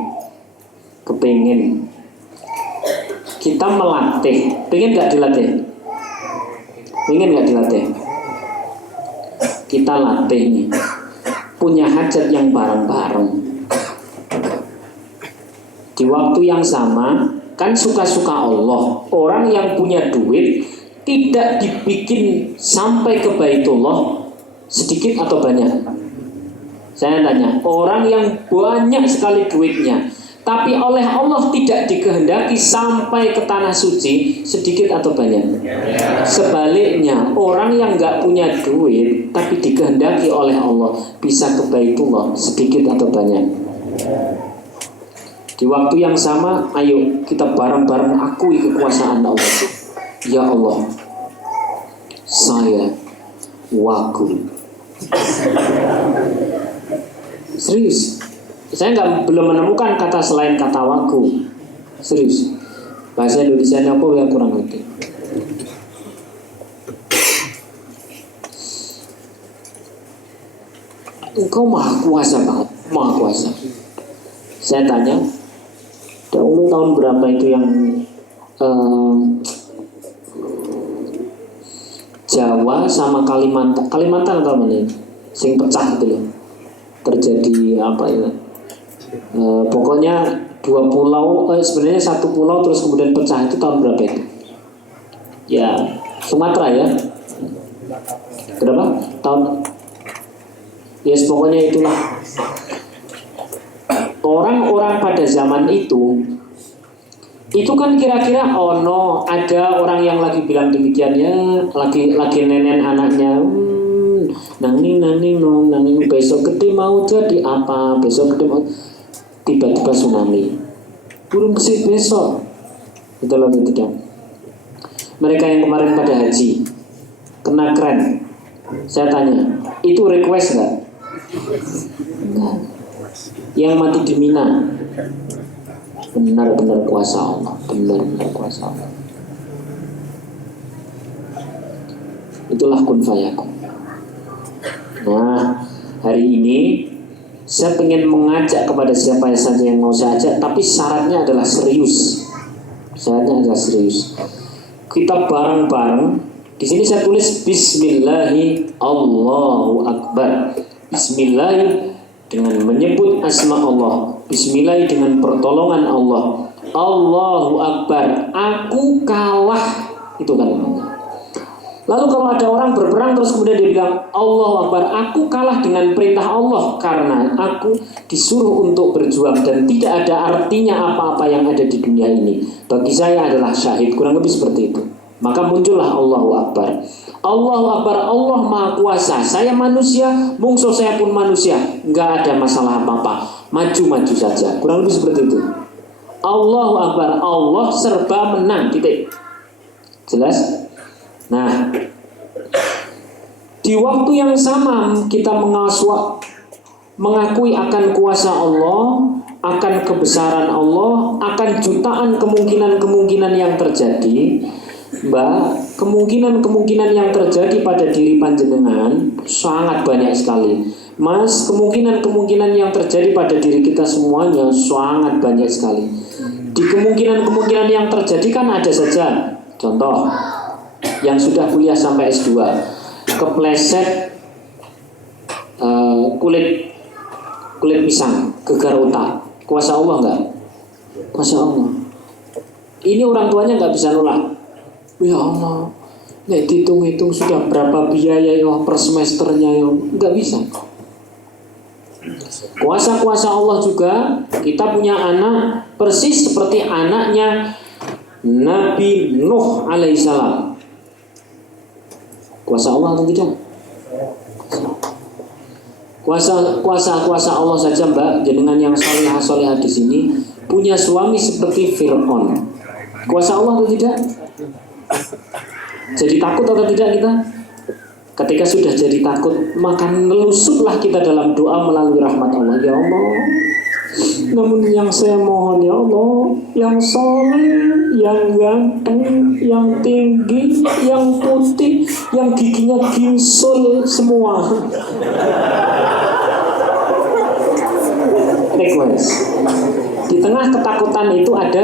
kepengin kita melatih, pengen nggak dilatih? Pengen nggak dilatih? Kita latih nih, punya hajat yang bareng-bareng. Di waktu yang sama, kan suka-suka Allah. Orang yang punya duit tidak dibikin sampai ke Baitullah sedikit atau banyak? Saya tanya, orang yang banyak sekali duitnya tapi oleh Allah tidak dikehendaki sampai ke tanah suci sedikit atau banyak? Sebaliknya, orang yang nggak punya duit tapi dikehendaki oleh Allah bisa ke Baitullah sedikit atau banyak? Di waktu yang sama, ayo kita bareng-bareng akui kekuasaan Allah. Ya Allah, saya waku. Serius, saya belum menemukan kata selain kata waku. Serius, bahasa Indonesia apa yang kurang ngerti? Engkau maha kuasa banget, maha kuasa. Saya tanya, dulu tahun berapa itu yang Jawa sama Kalimantan atau mana ini? Sing pecah gitu loh. Terjadi apa ya? Pokoknya dua pulau, sebenarnya satu pulau terus kemudian pecah, itu tahun berapa itu? Ya, Sumatera ya. Berapa? Tahun? Yes, pokoknya itulah. Orang-orang pada zaman itu kan kira-kira ada orang yang lagi bilang demikian ya, lagi nenen anaknya, nanging besok gede mau jadi apa, besok gede mau, tiba-tiba tsunami, burung kesih besok, betul atau tidak? Mereka yang kemarin pada haji kena keren, saya tanya, itu request nggak? Enggak. Yang mati di Mina benar-benar kuasa Allah, benar-benar kuasa Allah. Itulah kun fayakun. Nah, hari ini saya ingin mengajak kepada siapa saja yang mau saya ajak, tapi syaratnya adalah serius. Syaratnya adalah serius. Kita bareng-bareng. Di sini saya tulis Bismillahi Allahu Akbar. Bismillahi dengan menyebut asma Allah, Bismillah dengan pertolongan Allah, Allahu Akbar, aku kalah, itu kan namanya. Lalu kalau ada orang berperang terus kemudian dia bilang Allahu Akbar, aku kalah dengan perintah Allah karena aku disuruh untuk berjuang dan tidak ada artinya apa-apa yang ada di dunia ini. Bagi saya adalah syahid, kurang lebih seperti itu. Maka muncullah Allahu Akbar. Allahu Akbar, Allah Maha Kuasa. Saya manusia, mungsuh saya pun manusia. Nggak ada masalah apa-apa. Maju-maju saja. Kurang lebih seperti itu. Allahu Akbar, Allah serba menang. Titik. Jelas? Nah, di waktu yang sama kita mengakui akan kuasa Allah, akan kebesaran Allah, akan jutaan kemungkinan-kemungkinan yang terjadi. Mbak, kemungkinan-kemungkinan yang terjadi pada diri panjenengan sangat banyak sekali. Mas, kemungkinan-kemungkinan yang terjadi pada diri kita semuanya sangat banyak sekali. Di kemungkinan-kemungkinan yang terjadi kan ada saja. Contoh, yang sudah kuliah sampai S2, kepleset kulit pisang, gegar otak. Kuasa Allah enggak? Kuasa Allah. Ini orang tuanya nggak bisa nolak. Ya Allah, nek hitung-hitung sudah berapa biaya ya per semesternya ya, nggak bisa. Kuasa-kuasa Allah juga, kita punya anak persis seperti anaknya Nabi Nuh alaihissalam. Kuasa Allah atau tidak? Kuasa Allah saja Mbak, jenengan yang solehah di sini punya suami seperti Fir'aun. Kuasa Allah atau tidak? Jadi takut atau tidak kita? Ketika sudah jadi takut, maka nelusuplah kita dalam doa melalui rahmat Allah. Ya Allah, namun yang saya mohon ya Allah, yang soleh, yang ganteng, yang tinggi, yang putih, yang giginya gimsul semua. Request. Di tengah ketakutan itu ada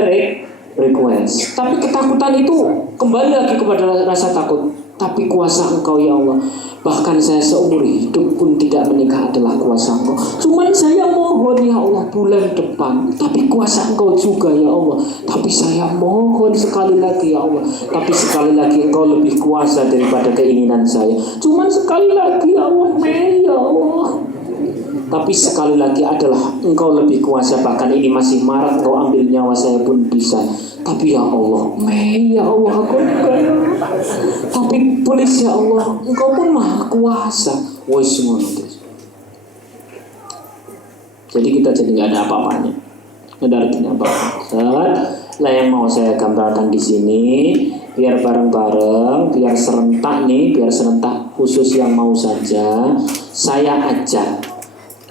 request. Tapi ketakutan itu kembali lagi kepada rasa takut. Tapi kuasa Engkau ya Allah. Bahkan saya seumur hidup pun tidak menikah adalah kuasa Engkau. Cuman saya mohon ya Allah bulan depan. Tapi kuasa Engkau juga ya Allah. Tapi saya mohon sekali lagi ya Allah. Tapi sekali lagi Engkau lebih kuasa daripada keinginan saya. Cuman sekali lagi ya Allah. Ya Allah. Tapi sekali lagi adalah Engkau lebih kuasa. Bahkan ini masih Maret, Engkau ambil nyawa saya pun bisa. Tapi ya Allah, ya Allah, aku enggak. Tapi please ya Allah, Engkau pun maha kuasa. Semua itu. Jadi kita jadi nggak ada apa-apanya. Nggak ada artinya apa-apa. Lah yang mau saya gambarkan di sini, biar bareng-bareng, biar serentak nih, biar serentak khusus yang mau saja. Saya ajak.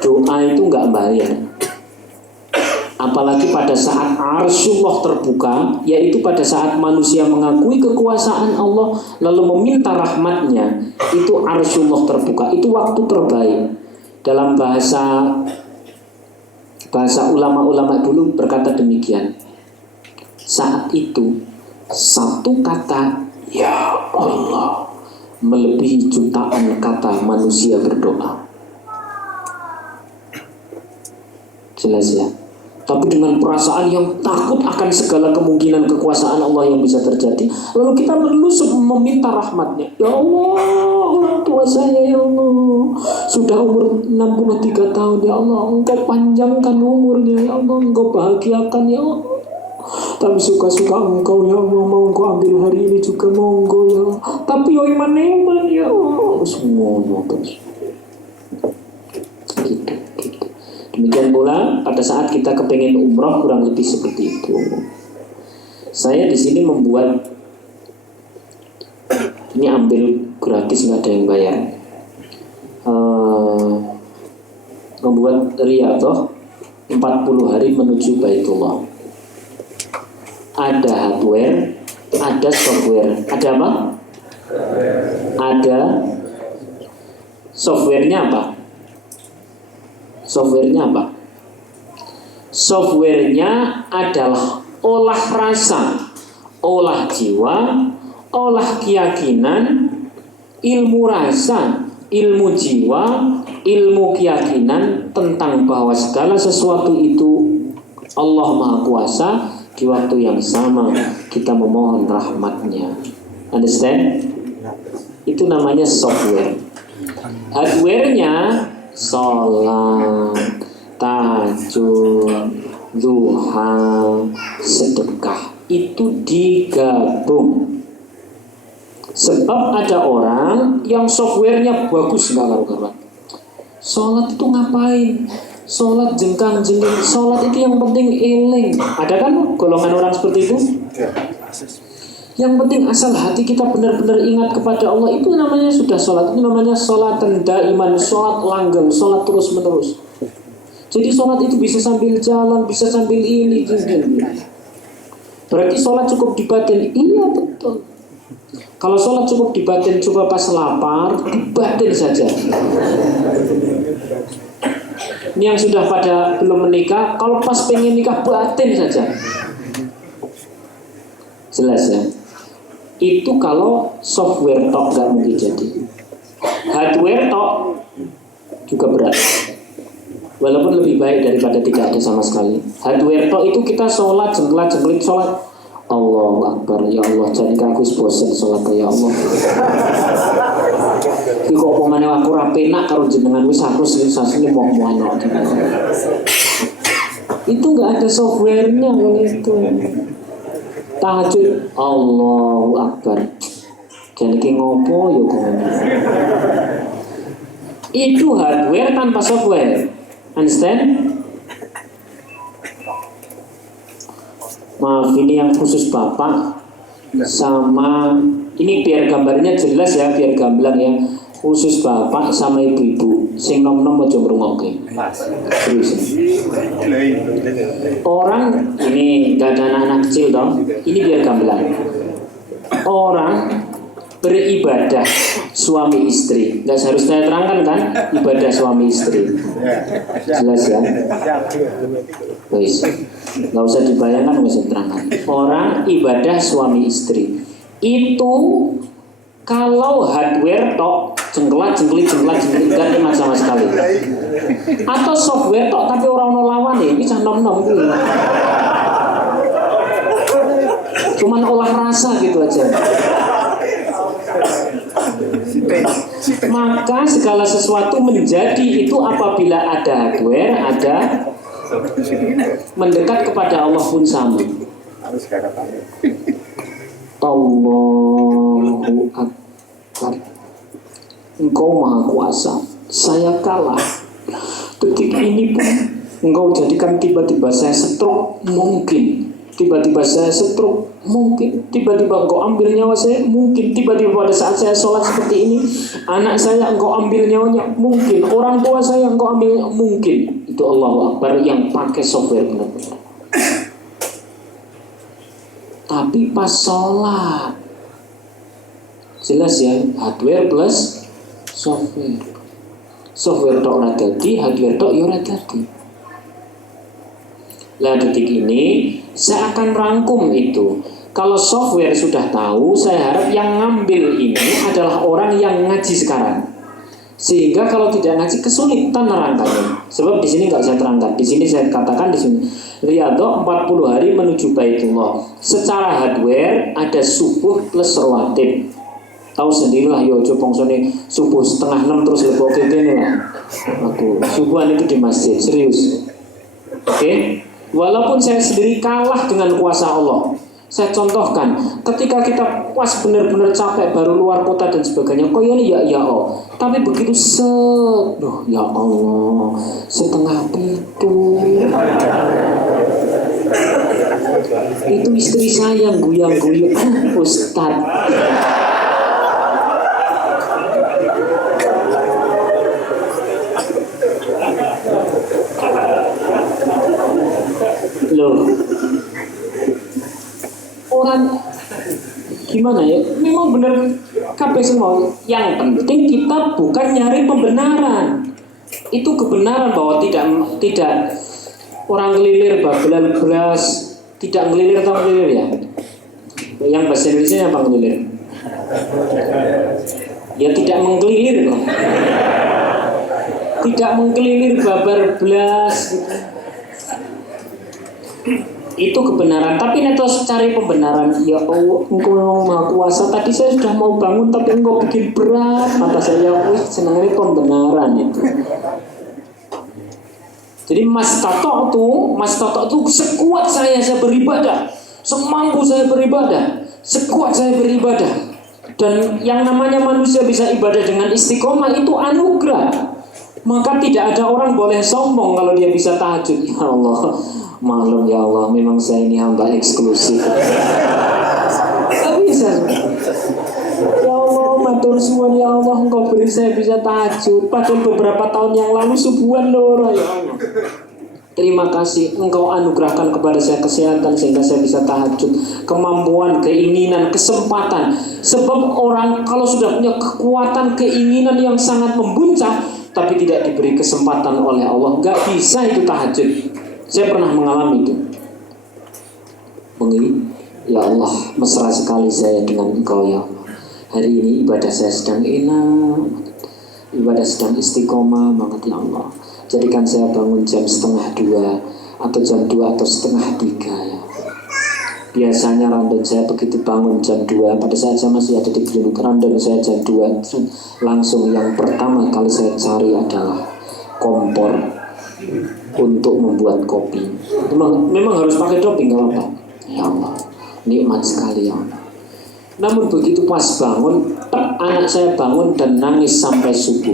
Doa itu nggak bayar. Apalagi pada saat arsyullah terbuka, yaitu pada saat manusia mengakui kekuasaan Allah lalu meminta rahmatnya, itu arsyullah terbuka. Itu waktu terbaik. Dalam bahasa ulama-ulama dulu berkata demikian, Saat itu satu kata ya Allah melebihi jutaan kata manusia berdoa. Jelas ya. Tapi dengan perasaan yang takut akan segala kemungkinan kekuasaan Allah yang bisa terjadi, lalu kita melusuk meminta rahmatnya. Ya Allah, orang tua saya ya Allah sudah umur 63 tahun ya Allah, Engkau panjangkan umurnya ya Allah, Engkau bahagiakan ya Allah. Tapi suka-suka Engkau ya Allah, mau Engkau ambil hari ini juga monggo ya Allah. Tapi ya iman ya Allah, semua terus. Demikian pula pada saat kita kepengen umroh kurang lebih seperti itu. Saya di sini membuat, ini ambil gratis nggak ada yang bayar. Membuat riyadhah 40 hari menuju Baitullah. Ada hardware, ada software. Ada apa? Ada softwarenya apa? Softwarenya apa? Softwarenya adalah olah rasa, olah jiwa, olah keyakinan, ilmu rasa, ilmu jiwa, ilmu keyakinan tentang bahwa segala sesuatu itu Allah Maha Kuasa. Di waktu yang sama kita memohon rahmatnya. Understand? Itu namanya software. Hardwarenya sholat, tahajud, duha, sedekah, itu digabung. Sebab ada orang yang softwarenya bagus nggak karuan. Sholat itu ngapain? Sholat jengkang-jengking, sholat itu yang penting eling. Ada kan golongan orang seperti itu? Yang penting asal hati kita benar-benar ingat kepada Allah, itu namanya sudah sholat. Itu namanya sholat daiman, sholat langgeng, sholat terus-menerus. Jadi sholat itu bisa sambil jalan, bisa sambil ini, gini. Berarti sholat cukup di batin? Iya betul. Kalau sholat cukup di batin, coba pas lapar, di batin saja. Ini yang sudah pada belum menikah, kalau pas pengen nikah batin saja. Jelas ya. Itu kalau software tok gak mungkin jadi. Hardware tok juga berat. Walaupun lebih baik daripada tidak ada sama sekali. Hardware tok itu kita sholat jengklat-jengklit sholat. Allahu Akbar, ya Allah, jadi aku bosan sholat ya Allah. Iki kok omongane aku ra penak karo jenengan wis aku sensasine moh-mohan. Itu enggak ada softwarenya kalau itu. Tahajud Allahu Akbar. Jadi ki ngopo ya kok. Itu hardware tanpa software. Understand? Maaf, ini yang khusus Bapak sama ini biar gambarnya jelas ya, biar gamblang ya. Khusus Bapak sama ibu-ibu sing nom-nom aja ngrungokke. Terus. Orang ini gak ada anak-anak kecil toh. Ini biar gamblang. Orang beribadah suami istri, nggak harus saya terangkan kan ibadah suami istri, jelas ya. Guys, nggak usah dibayangkan, nggak usah terangkan. Orang ibadah suami istri itu kalau hardware tok jengkelat nggak nikmat sama sekali. Atau software tok tapi orang lawan nih, ini cah nom-nom gitu. Cuman olah rasa gitu aja. Maka segala sesuatu menjadi itu apabila ada hardware, ada mendekat kepada Allah pun sama. Allahu Akbar. Engkau Maha Kuasa, saya kalah. Detik ini pun Engkau jadikan tiba-tiba saya stroke, mungkin. Tiba-tiba saya stroke, mungkin. Tiba-tiba Engkau ambil nyawa saya, mungkin. Tiba-tiba pada saat saya sholat seperti ini, anak saya Engkau ambil nyawanya, mungkin. Orang tua saya Engkau ambil, mungkin. Itu Allahu Akbar yang pakai software benar-benar. Tapi pas sholat, jelas ya, hardware plus software. Software tok ora dadi, hardware tok ya ora dadi. Lah detik ini saya akan rangkum itu. Kalau software sudah tahu, saya harap yang ngambil ini adalah orang yang ngaji sekarang. Sehingga kalau tidak ngaji kesulitan nerangkannya. Sebab di sini nggak saya terangkan. Di sini saya katakan di sini Riyadhah 40 hari menuju Baitullah. Secara hardware ada subuh plus rawatib. Tahu sendirilah yo pongsone subuh 5:30 terus lebok gini lah. Aku subuhan itu di masjid, serius. Oke? Walaupun saya sendiri kalah dengan kuasa Allah. Saya contohkan, ketika kita pas benar-benar capek baru luar kota dan sebagainya, kok ini ya oh. Tapi begitu ya Allah, setengah itu istri saya yang guyang-guyang, Ustaz. Loh, orang gimana ya? Memang benar kabeh semua. Yang penting kita bukan nyari pembenaran. Itu kebenaran bahwa tidak orang ngelilir babelan belas, tidak ngelilir atau ngelilir ya. Yang bahasa Indonesia apa ngelilir? Ya tidak menggelilir loh. Tidak menggelilir babar belas gitu. Itu kebenaran, tapi netos cari pembenaran. Ya Allah, engkau memang maha kuasa. Tadi saya sudah mau bangun tapi engkau bikin berat. Mata saya, senangnya pembenaran itu. Jadi mas tato itu sekuat saya beribadah, semampu saya beribadah, sekuat saya beribadah. Dan yang namanya manusia bisa ibadah dengan istiqomah itu anugerah. Maka tidak ada orang boleh sombong kalau dia bisa tahajud. Ya Allah, maklum ya Allah, memang saya ini hamba eksklusif. Gak bisa. Ya Allah, matur suwun ya Allah, engkau beri saya bisa tahajud. Padahal beberapa tahun yang lalu subuhan loro ya Allah. Terima kasih engkau anugerahkan kepada saya kesehatan sehingga saya bisa tahajud, kemampuan, keinginan, kesempatan. Sebab orang kalau sudah punya kekuatan, keinginan yang sangat membuncah tapi tidak diberi kesempatan oleh Allah, gak bisa itu tahajud. Saya pernah mengalami itu. Ya Allah, mesra sekali saya dengan engkau ya Allah. Hari ini ibadah saya sedang enak, ibadah sedang istiqomah banget ya Allah. Jadikan saya bangun jam 1:30 atau jam 2 atau 2:30 ya. Biasanya random saya begitu bangun jam 2, pada saat saya masih ada di klinik, random saya jam 2, langsung yang pertama kali saya cari adalah kompor untuk membuat kopi. Memang harus pakai doping kalau apa? Ya Allah, nikmat sekali ya Allah. Namun begitu pas bangun, anak saya bangun dan nangis sampai subuh.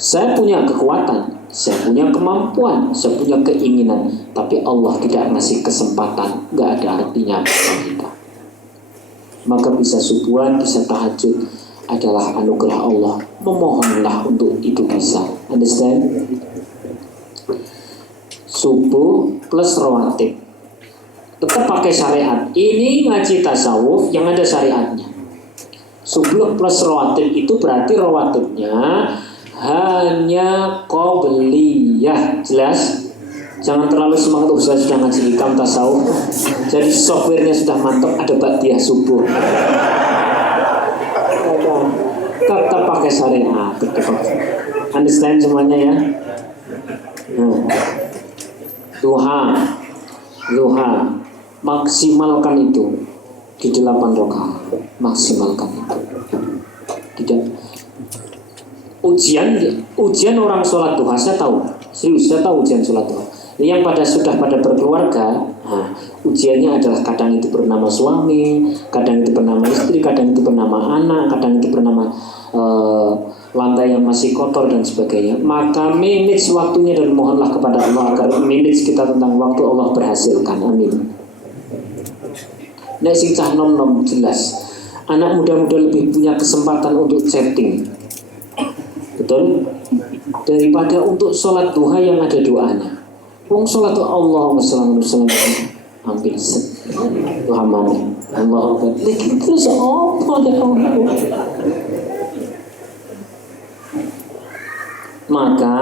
Saya punya kekuatan, saya punya kemampuan, saya punya keinginan, tapi Allah tidak ngasih kesempatan, gak ada artinya bagi kita. Maka bisa subuhan, bisa tahajud adalah anugerah Allah. Memohonlah untuk itu bisa. Understand? Subuh plus rawatib, tetap pakai syariat. Ini ngaji tasawuf yang ada syariatnya. Subuh plus rawatib itu berarti rawatibnya hanya qobliyah. Jelas? Jangan terlalu semangat, saya sudah ngaji hikam tasawuf, jadi softwarenya sudah mantap, ada ba'diyah subuh. Tetap pakai syariat, tetap. Understand semuanya ya? Duha, maksimalkan itu di 8 rakaat, maksimalkan itu. Tidak. Ujian orang sholat duha saya tahu, serius saya tahu ujian sholat duha. Yang sudah pada berkeluarga, ujiannya adalah kadang itu bernama suami, kadang itu bernama istri, kadang itu bernama anak, kadang itu bernama lantai yang masih kotor dan sebagainya. Maka manage waktunya dan mohonlah kepada Allah agar manage kita tentang waktu Allah berhasilkan. Amin. Nek sing cah nom-nom jelas. Anak muda-muda lebih punya kesempatan untuk chatting. Betul? Daripada untuk sholat duha yang ada doanya. Wong sholat tuh Allahumma sholli ala Muhammad. Hampir Tuhan mana? Allah Akbar. Itu apa deh? Maka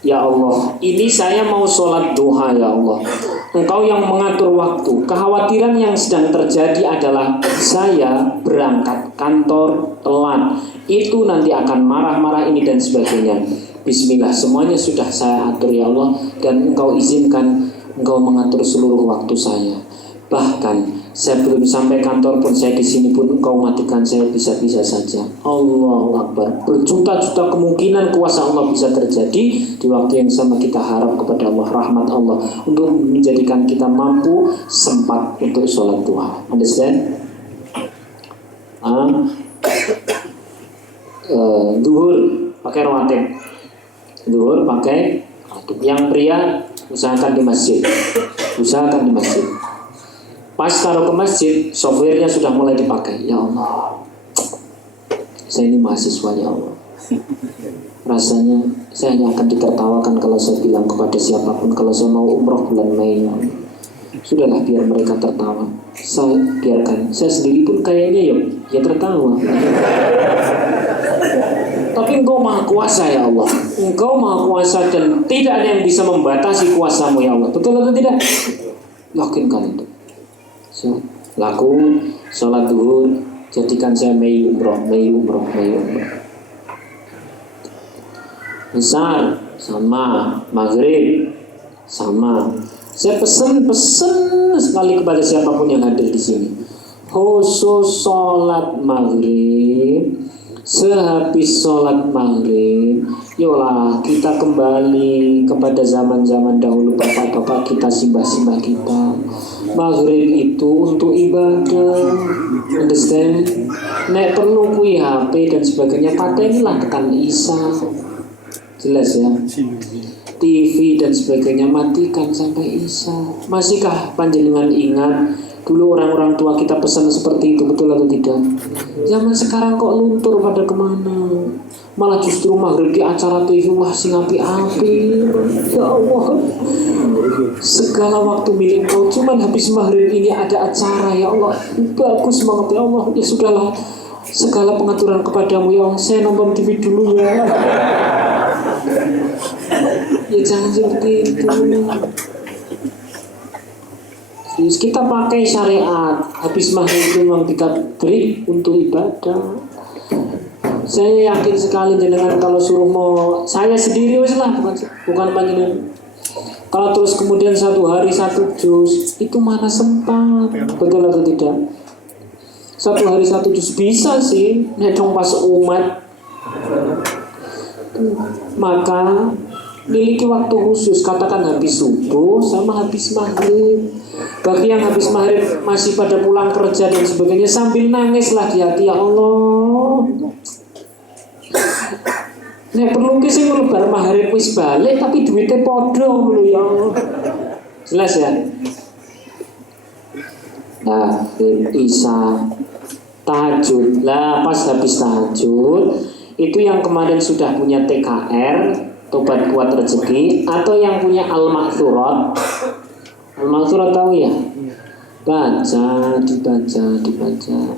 Ya Allah, ini saya mau sholat duha ya Allah. Engkau yang mengatur waktu. Kekhawatiran yang sedang terjadi adalah saya berangkat kantor telat. Itu nanti akan marah-marah ini dan sebagainya. Bismillah, semuanya sudah saya atur ya Allah. Dan engkau izinkan engkau mengatur seluruh waktu saya. Bahkan saya belum sampai kantor pun, saya di sini pun engkau matikan saya bisa-bisa saja. Allahu Akbar. Berjuta-juta kemungkinan kuasa Allah bisa terjadi di waktu yang sama. Kita harap kepada Allah, rahmat Allah untuk menjadikan kita mampu sempat untuk sholat duha. Understand? Duhur pakai rawatib. Duhur pakai rawatib. Yang pria usahakan di masjid. Usahakan di masjid. Pas kalau ke masjid, softwarenya sudah mulai dipakai. Ya Allah, saya ini mahasiswa ya Allah. Rasanya saya hanya akan ditertawakan kalau saya bilang kepada siapapun kalau saya mau umroh bulan Mei. Sudahlah, biar mereka tertawa. Saya biarkan. Saya sendiri pun kayaknya ya tertawa. Tapi engkau maha kuasa ya Allah. Engkau maha kuasa dan tidak ada yang bisa membatasi kuasamu ya Allah. Betul atau tidak? Yakinkan itu. So, laku sholat duhur, jadikan saya Mei umroh. Besar sama, maghrib sama. Saya pesen sekali kepada siapapun yang hadir di sini. Khusus sholat maghrib, sehabis sholat maghrib, yolah kita kembali kepada zaman-zaman dahulu, bapak-bapak kita, simbah-simbah kita. Maghrib itu untuk ibadah, understand? Nek perlu kui HP dan sebagainya, patenilah tekan Isya. Jelas ya? TV dan sebagainya matikan sampai Isya. Masihkah panjenengan ingat dulu orang-orang tua kita pesan seperti itu, betul atau tidak? Zaman sekarang kok luntur pada kemana? Malah justru maghrib di acara TV wah sing api-api. Ya Allah, segala waktu milik kau, cuman habis maghrib ini ada acara ya Allah. Bagus banget ya Allah. Ya sudahlah, segala pengaturan kepadamu ya Allah. Saya nonton TV dulu ya. Ya jangan seperti itu. Terus kita pakai syariat. Habis maghrib itu memang kita break untuk ibadah. Saya yakin sekali dengan kalau suruh mau saya sendiri wes lah, bukan panjenengan. Kalau terus kemudian satu hari satu juz, itu mana sempat, betul atau tidak? Satu hari satu juz bisa sih, nedong pas umat. Maka miliki waktu khusus, katakan habis subuh sama habis maghrib. Bagi yang habis maghrib masih pada pulang kerja dan sebagainya, sambil nangislah di hati, ya Allah. Nek perlu ki sing lebar maghrib wis balik tapi duitnya padha lho ya. Jelas ya? Nah, Isya, tahajud. Lah pas habis tahajud itu yang kemarin sudah punya TKR, tobat kuat rezeki, atau yang punya al-maghfurat. Al-maghfurat tahu ya? Dibaca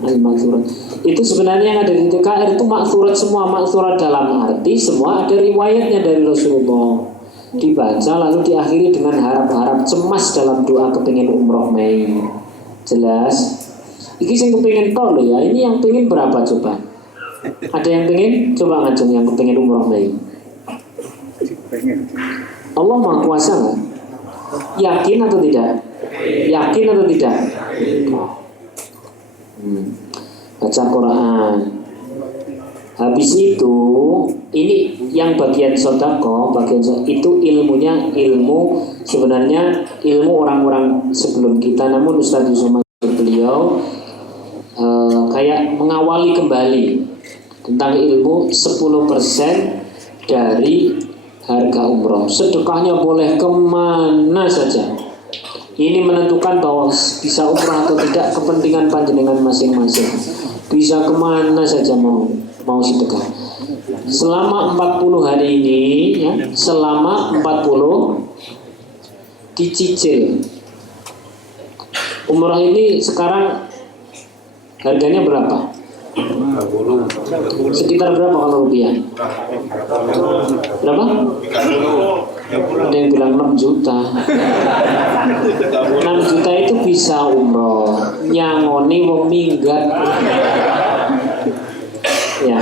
al-maghfurat. Itu sebenarnya yang ada di TKR itu maghfurat semua. Maghfurat dalam arti semua ada riwayatnya dari Rasulullah. Dibaca lalu diakhiri dengan harap-harap cemas dalam doa kepingin umroh Mei. Jelas? Iki sing kepingin tol loh ya. Ini yang pengen berapa coba? Ada yang pengen? Coba ngajeng yang kepingin umroh Mei. Allah Maha Kuasa nggak? Yakin atau tidak? Yakin atau tidak? Baca Quran. Habis itu, ini yang bagian sodako, itu ilmunya ilmu sebenarnya ilmu orang-orang sebelum kita. Namun Ustaz Yusuf beliau kayak mengawali kembali tentang ilmu 10% dari harga umroh. Sedekahnya boleh kemana saja. Ini menentukan bahwa bisa umrah atau tidak kepentingan panjenengan masing-masing. Bisa kemana saja mau sedekah. Selama 40 hari ini ya, selama 40 dicicil. Umrah ini sekarang harganya berapa? Sekitar berapa kalau rupiah? Berapa? Ada yang bilang 6 juta. 6 juta itu bisa umroh, nyangoni wong minggat. Ya.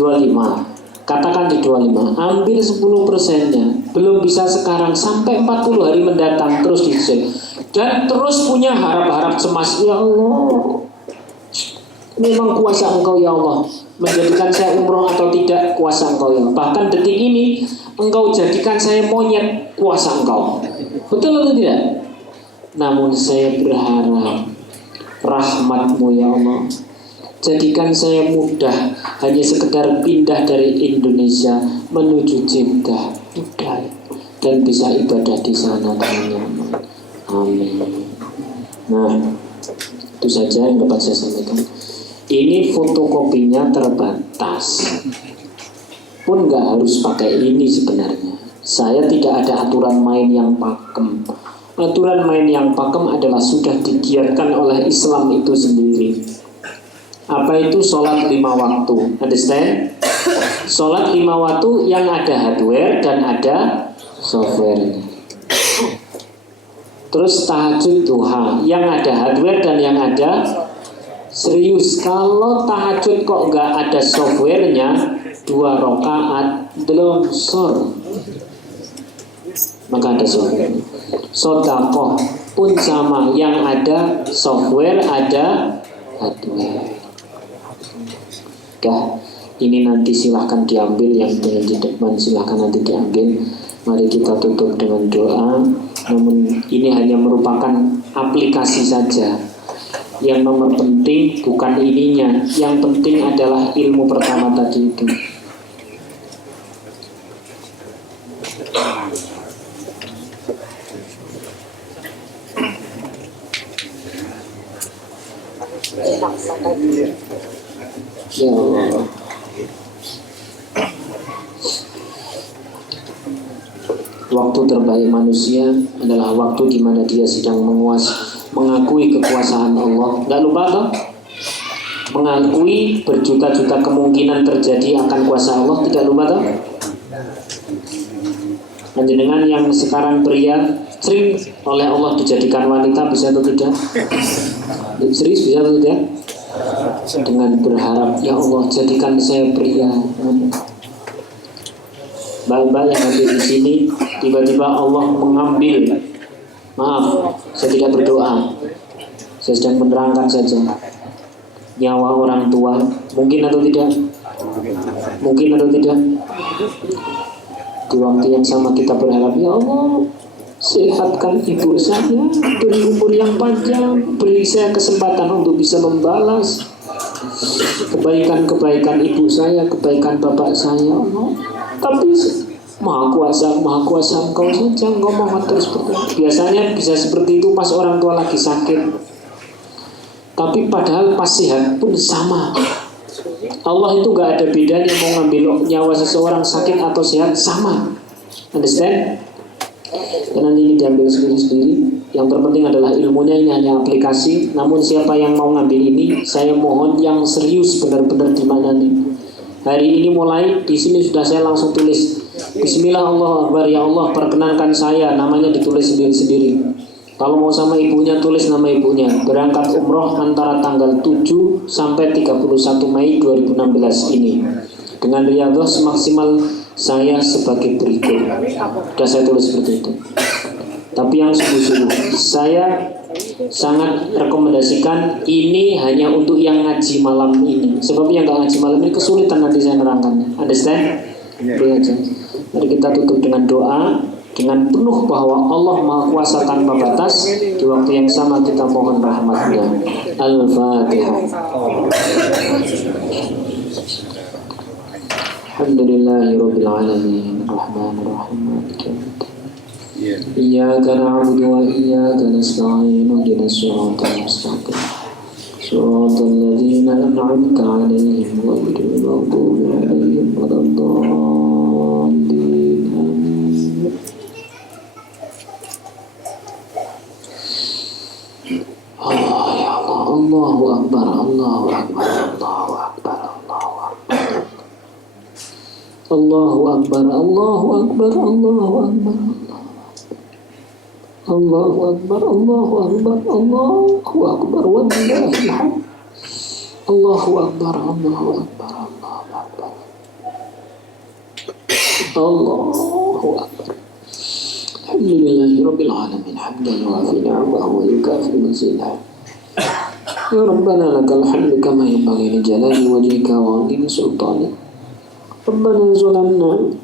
25. Katakan di 25, ambil 10%-nya. Belum bisa sekarang, sampai 40 hari mendatang terus dicek. Dan terus punya harap-harap cemas, ya Allah, memang kuasa Engkau ya Allah, menjadikan saya umroh atau tidak, kuasa Engkau ya Allah. Bahkan detik ini Engkau jadikan saya monyet, kuasa Engkau. Betul atau tidak? Namun saya berharap rahmat-Mu ya Allah, jadikan saya mudah, hanya sekedar pindah dari Indonesia menuju Jeddah, mudah, dan bisa ibadah di sana dengan nyaman. Amin. Nah, itu saja yang dapat saya sampaikan. Ini fotokopinya terbatas, pun nggak harus pakai ini sebenarnya. Saya tidak ada aturan main yang pakem. Aturan main yang pakem adalah sudah digiatkan oleh Islam itu sendiri. Apa itu sholat 5 waktu? Understand? Sholat 5 waktu yang ada hardware dan ada software. Terus tahajud duha yang ada hardware dan yang ada serius. Kalau tahajud kok nggak ada softwarenya, 2 rakaat belum sor, maka ada software. Sodakoh pun sama, yang ada software ada hardware. Ini nanti silahkan diambil, yang dengan di depan silahkan nanti diambil. Mari kita tutup dengan doa. Namun ini hanya merupakan aplikasi saja. Yang nomor penting bukan ininya, yang penting adalah ilmu pertama tadi itu. Ya Allah. Waktu terbaik manusia adalah waktu di mana dia sedang mengakui kekuasaan Allah. Tidak lupa toh? Mengakui berjuta-juta kemungkinan terjadi akan kuasa Allah. Tidak lupa toh? Dengan yang sekarang pria sering oleh Allah dijadikan wanita, bisa atau tidak? Serius bisa atau tidak? Dengan berharap, ya Allah jadikan saya pria. Mbak-mbak yang hadir di sini, tiba-tiba Allah mengambil, maaf, saya tidak berdoa, saya sedang menerangkan saja, nyawa orang tua. Mungkin atau tidak? Mungkin atau tidak? Di waktu yang sama kita berharap, ya Allah sehatkan ibu saya, beri umur yang panjang, beri saya kesempatan untuk bisa membalas kebaikan-kebaikan ibu saya, kebaikan bapak saya, Allah. Tapi maha kuasa Engkau saja, Engkau mohon terus berdoa. Biasanya bisa seperti itu pas orang tua lagi sakit. Tapi padahal pas sehat pun sama. Allah itu gak ada bedanya mau ngambil nyawa seseorang sakit atau sehat, sama. Understand? Dan nanti ini diambil sendiri-sendiri. Yang terpenting adalah ilmunya, ini hanya aplikasi. Namun siapa yang mau ngambil ini, saya mohon yang serius benar-benar di mana nih. Hari ini mulai di sini sudah saya langsung tulis Bismillah Allahu Akbar, ya Allah perkenankan saya, namanya ditulis sendiri-sendiri. Kalau mau sama ibunya tulis nama ibunya. Berangkat umroh antara tanggal 7 sampai 31 Mei 2016 ini. Dengan riyadhah semaksimal saya sebagai berikut. Sudah saya tulis seperti itu. Tapi yang sungguh-sungguh saya sangat rekomendasikan ini hanya untuk yang ngaji malam ini. Sebab yang nggak ngaji malam ini kesulitan nanti saya nerangkannya. Understand? Mari kita tutup dengan doa dengan penuh bahwa Allah Maha Kuasa tanpa batas. Di waktu yang sama kita mohon rahmat-Nya. Al-Fatihah. Alhamdulillahirabbil alamin. Rahmanir Rahim. Iyyaka na'budu wa iyyaka nasta'in. Ihdinas siratal mustaqim. Shiratal ladzina an'amta 'alaihim ghairil maghdubi 'alaihim waladdallin. Allah ya Allah. Allahu Akbar, Allahu Akbar, Allahu Akbar, Allahu Akbar, Allahu Akbar, Allahu Akbar, Allahu Akbar, Allahu Akbar, Allahu Akbar, Allahu Akbar, wallahil hamd. Allahu Akbar, Allahu Akbar, Allahu Akbar, Allahu Akbar. Alhamdulillahi Rabbil Alamin, hamdan yuafi ni'amahu wa yukafi mazidah. Ya Rabbana lakal hamdu kama yanbaghi li jalali wajhika wa 'azimi sultanik. Rabbana zalamna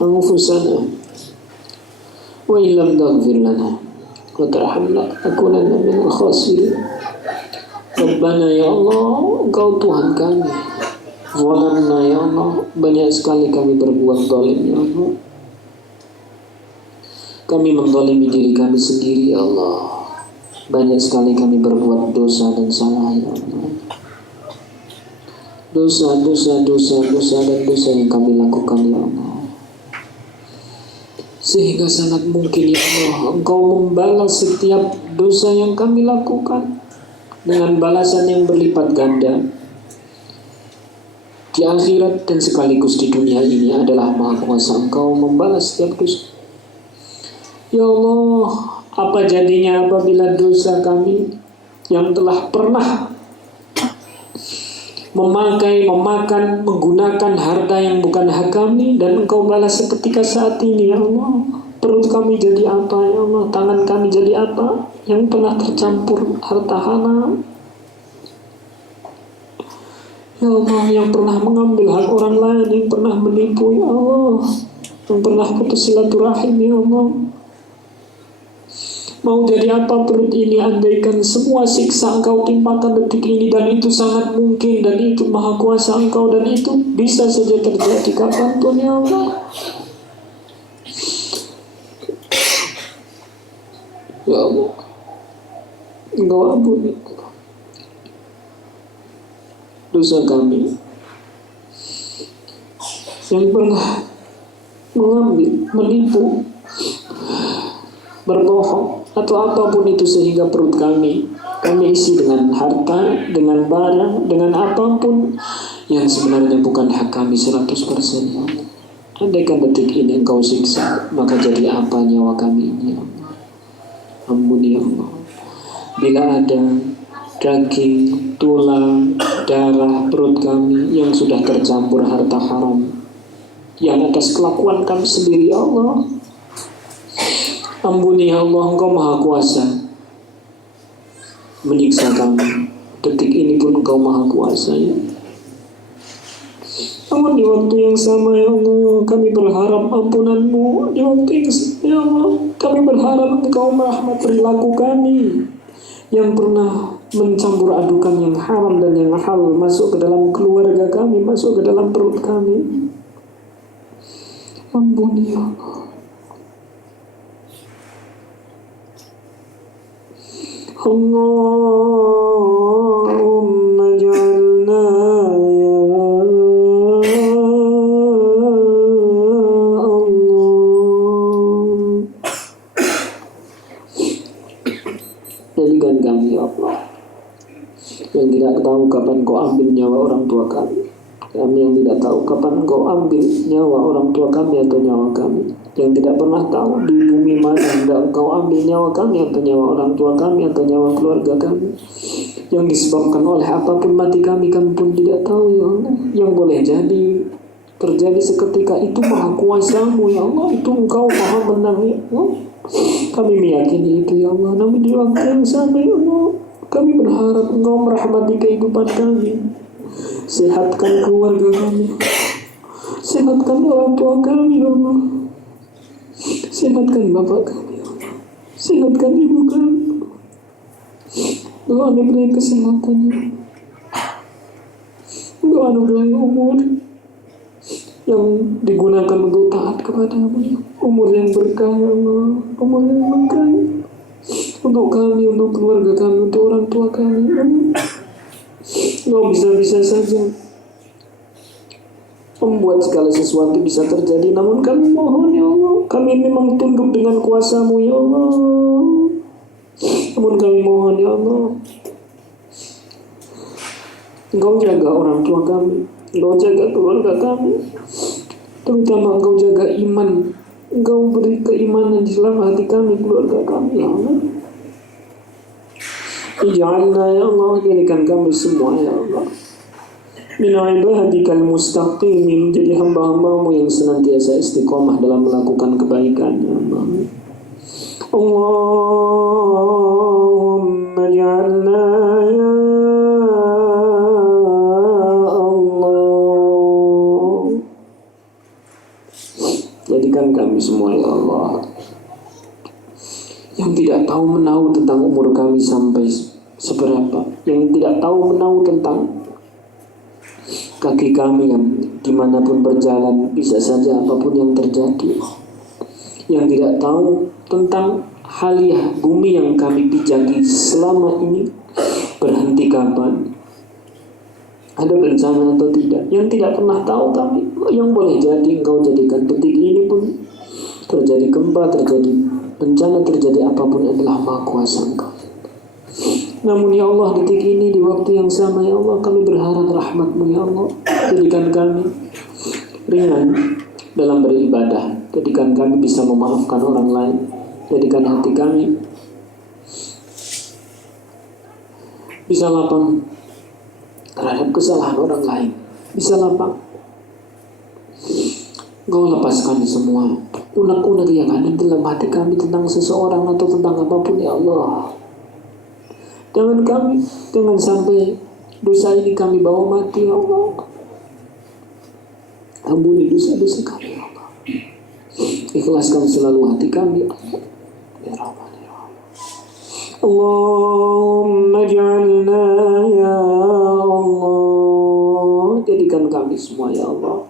anfusana wa illam taghfir lana wa tarhamna lanakunanna minal khasirin. Rabbana ya Allah, Engkau Tuhan kami. Zalamna ya Allah, banyak sekali kami berbuat zalim ya Allah. Kami menzalimi diri kami sendiri ya Allah. Banyak sekali kami berbuat dosa dan salah ya Allah. Dosa dan dosa yang kami lakukan ya Allah. Sehingga sangat mungkin ya Allah, Engkau membalas setiap dosa yang kami lakukan dengan balasan yang berlipat ganda di akhirat dan sekaligus di dunia ini. Adalah Maha Kuasa Engkau membalas setiap dosa. Ya Allah, apa jadinya apabila dosa kami yang telah pernah memakan, menggunakan harta yang bukan hak kami, dan Engkau balas seketika saat ini ya Allah. Perut kami jadi apa ya Allah, tangan kami jadi apa yang pernah tercampur harta halal ya Allah, yang pernah mengambil hak orang lain, yang pernah menipu ya Allah, yang pernah putus silaturahim ya Allah. Mau jadi apa perut ini andaikan semua siksa Engkau timpakan detik ini, dan itu sangat mungkin, dan itu Maha Kuasa Engkau, dan itu bisa saja terjadi kapanpun ya Allah. Ya Allah, Engkau ampuni dosa kami yang pernah mengambil, menipu, berbohong, atau apapun itu, sehingga perut kami isi dengan harta, dengan barang, dengan apapun yang sebenarnya bukan hak kami 100% ya Allah. Andaikan detik ini Engkau siksa, maka jadi apa nyawa kami ini ya Allah. Ampuni ya Allah. Bila ada daging, tulang, darah perut kami yang sudah tercampur harta haram, yang atas kelakuan kami sendiri ya Allah, ampuni ya Allah. Engkau Maha Kuasa menyiksa kami. Detik ini pun Engkau Maha Kuasa ya. Namun di waktu yang sama ya Allah, kami berharap ampunan-Mu. Di waktu yang sama ya Allah, kami berharap Engkau merahmat perilaku kami yang pernah mencampur adukan yang haram dan yang halal masuk ke dalam keluarga kami, masuk ke dalam perut kami. Ampuni ya Allah. Allahumma ja'alna ya Allah. Jadikan kami ya Allah yang tidak tahu kapan Kau ambil nyawa orang tua kami. Kami yang tidak tahu kapan Kau ambil nyawa orang tua kami atau nyawa kami, yang tidak pernah tahu di bumi mana hendak Engkau ambil nyawa kami atau nyawa orang tua kami atau nyawa keluarga kami, yang disebabkan oleh apapun mati kami pun tidak tahu ya Allah. Yang boleh jadi terjadi seketika itu Maha Kuasa-Mu ya Allah, itu Engkau Maha menang ya Allah. Kami meyakini itu ya Allah. Namun di waktu yang sama ya Allah, kami berharap Engkau merahmati kehidupan kami. Sehatkan keluarga kami, sehatkan orang tua kami ya Allah. Sehatkan bapak kami ya Allah, sehatkan ibu kami. Engkau anugerahi kesehatan ya Allah. Engkau anugerahi umur yang digunakan untuk taat kepada-Mu, umur yang berkah ya Allah, umur yang berkah untuk kami, untuk keluarga kami, untuk orang tua kami ya Allah. Engkau bisa-bisa saja membuat segala sesuatu bisa terjadi, namun kami mohon ya Allah, kami memang tunduk dengan kuasa-Mu ya Allah. Namun kami mohon ya Allah, Engkau jaga orang tua kami, Engkau jaga keluarga kami, terutama Engkau jaga iman, Engkau beri keimanan di dalam hati kami, keluarga kami, ya Allah. Ij'alna ya Allah, jadikan kami semua ya Allah min ibadikal mustaqimin, menjadi hamba-hambamu yang senantiasa istiqomah dalam melakukan kebaikan ya Allah. Allahumma ja'alna ya Allah, jadikan kami semua ya Allah yang tidak tahu menahu tentang umur kami sampai seberapa, yang tidak tahu menahu tentang kaki kami yang dimanapun berjalan bisa saja apapun yang terjadi, yang tidak tahu tentang haliah bumi yang kami pijaki selama ini berhenti kapan, ada bencana atau tidak, yang tidak pernah tahu kami, yang boleh jadi Engkau jadikan detik ini pun terjadi gempa, terjadi bencana, terjadi apapun adalah Maha Kuasa Engkau. Namun ya Allah, detik ini di waktu yang sama ya Allah, kami berharap rahmat-Mu ya Allah. Jadikan kami ringan dalam beribadah, jadikan kami bisa memaafkan orang lain, jadikan hati kami bisa lapang terhadap kesalahan orang lain, bisa lapang. Engkau lepaskan semua unek-unek yang ada dalam hati kami tentang seseorang atau tentang apapun ya Allah. Jangan sampai dosa ini kami bawa mati ya Allah. Ampuni dosa-dosa kami ya Allah. Ikhlaskan selalu hati kami ya Allah. Ya Rahman ya Rahim. Allahumma ja'alna ya Allah, jadikan kami semua ya Allah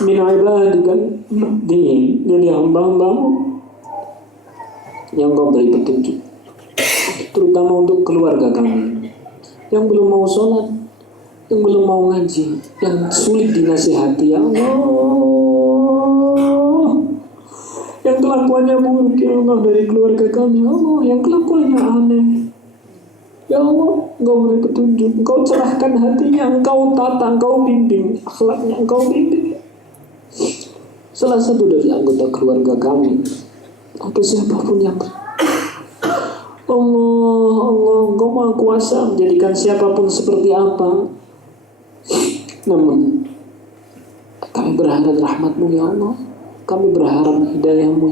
min ibadikal mu'minin, jadi hamba-Hamba-Mu yang Kau beri petunjuk, terutama untuk keluarga kami yang belum mau sholat, yang belum mau ngaji, yang sulit dinasihati ya Allah, yang kelakuannya buruk ya Allah dari keluarga kami ya Allah, yang kelakuannya aneh ya Allah, Engkau beri petunjuk, Engkau cerahkan hatinya, Engkau tata, Engkau bimbing akhlaknya, Engkau bimbing salah satu dari anggota keluarga kami atau siapapun yang Allah, Engkau Maha Kuasa menjadikan siapapun seperti apa. Namun kami berharap rahmat-Mu ya Allah, kami berharap hidayah-Mu,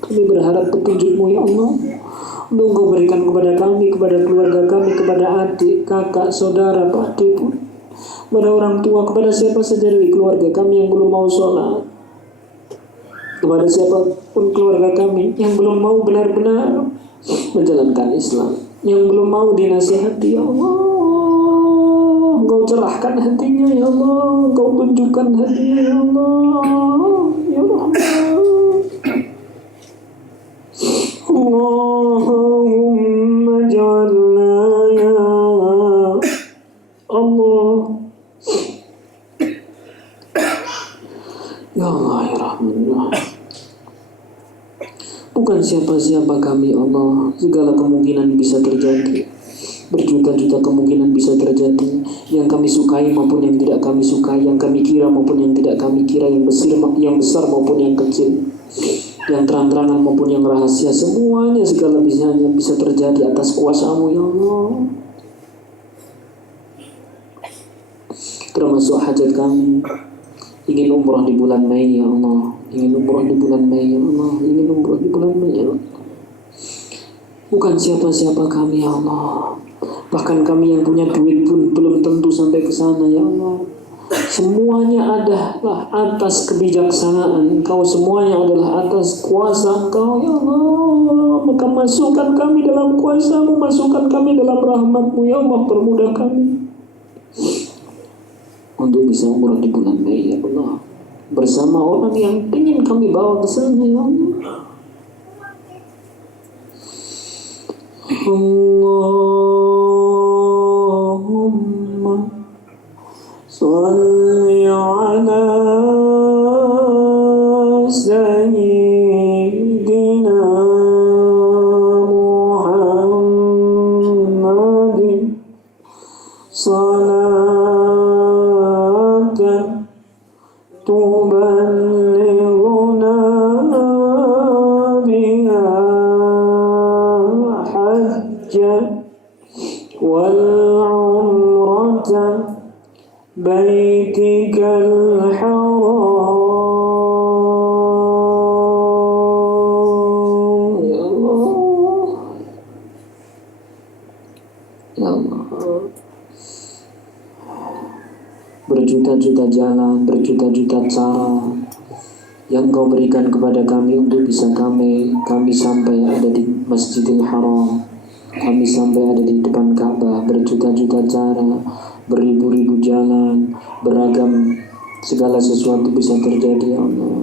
kami berharap petunjuk-Mu ya Allah, untuk Engkau berikan kepada kami, kepada keluarga kami, kepada adik, kakak, saudara, adik pun, kepada orang tua, kepada siapa saja dari keluarga kami yang belum mau sholat, kepada siapapun keluarga kami yang belum mau benar-benar menjalankan Islam, yang belum mau dinasihati ya Allah, Engkau cerahkan hatinya ya Allah, Engkau tunjukkan hatinya ya Allah ya Rahman. Allahumma ja'alna ya Allah, ya Allah ya Rahman ya. Bukan siapa-siapa kami Allah, segala kemungkinan bisa terjadi, berjuta-juta kemungkinan bisa terjadi, yang kami sukai maupun yang tidak kami sukai, yang kami kira maupun yang tidak kami kira, yang besar maupun yang kecil, yang terang-terangan maupun yang rahasia, semuanya segala bisanya bisa terjadi atas kuasa-Mu ya Allah. Termasuk hajat kami, ingin umrah di bulan Mei ya Allah, ingin umrah di bulan Mei ya Allah, ingin umrah di bulan Mei ya Allah. Bukan siapa-siapa kami ya Allah, bahkan kami yang punya duit pun belum tentu sampai ke sana ya Allah. Semuanya adalah atas kebijaksanaan Engkau, semuanya adalah atas kuasa Engkau ya Allah. Maka masukkan kami dalam kuasa-Mu, masukkan kami dalam rahmat-Mu ya Allah, permudah kami untuk bisa umrah di bulan Mei ya Allah, bersama orang yang ingin kami bawa ke sana ya Allah. Allahumma sholli ala sayyidina Muhammadin sallallahu والعمرة بيتك الحرام. Ya Allah, ya Allah. Berjuta-juta jalan, berjuta-juta cara yang Kau berikan kepada kami untuk bisa kami sampai ada di Masjidil Haram, kami sampai ada di depan Ka'bah. Berjuta-juta cara, beribu-ribu jalan, beragam segala sesuatu bisa terjadi. Ya Allah,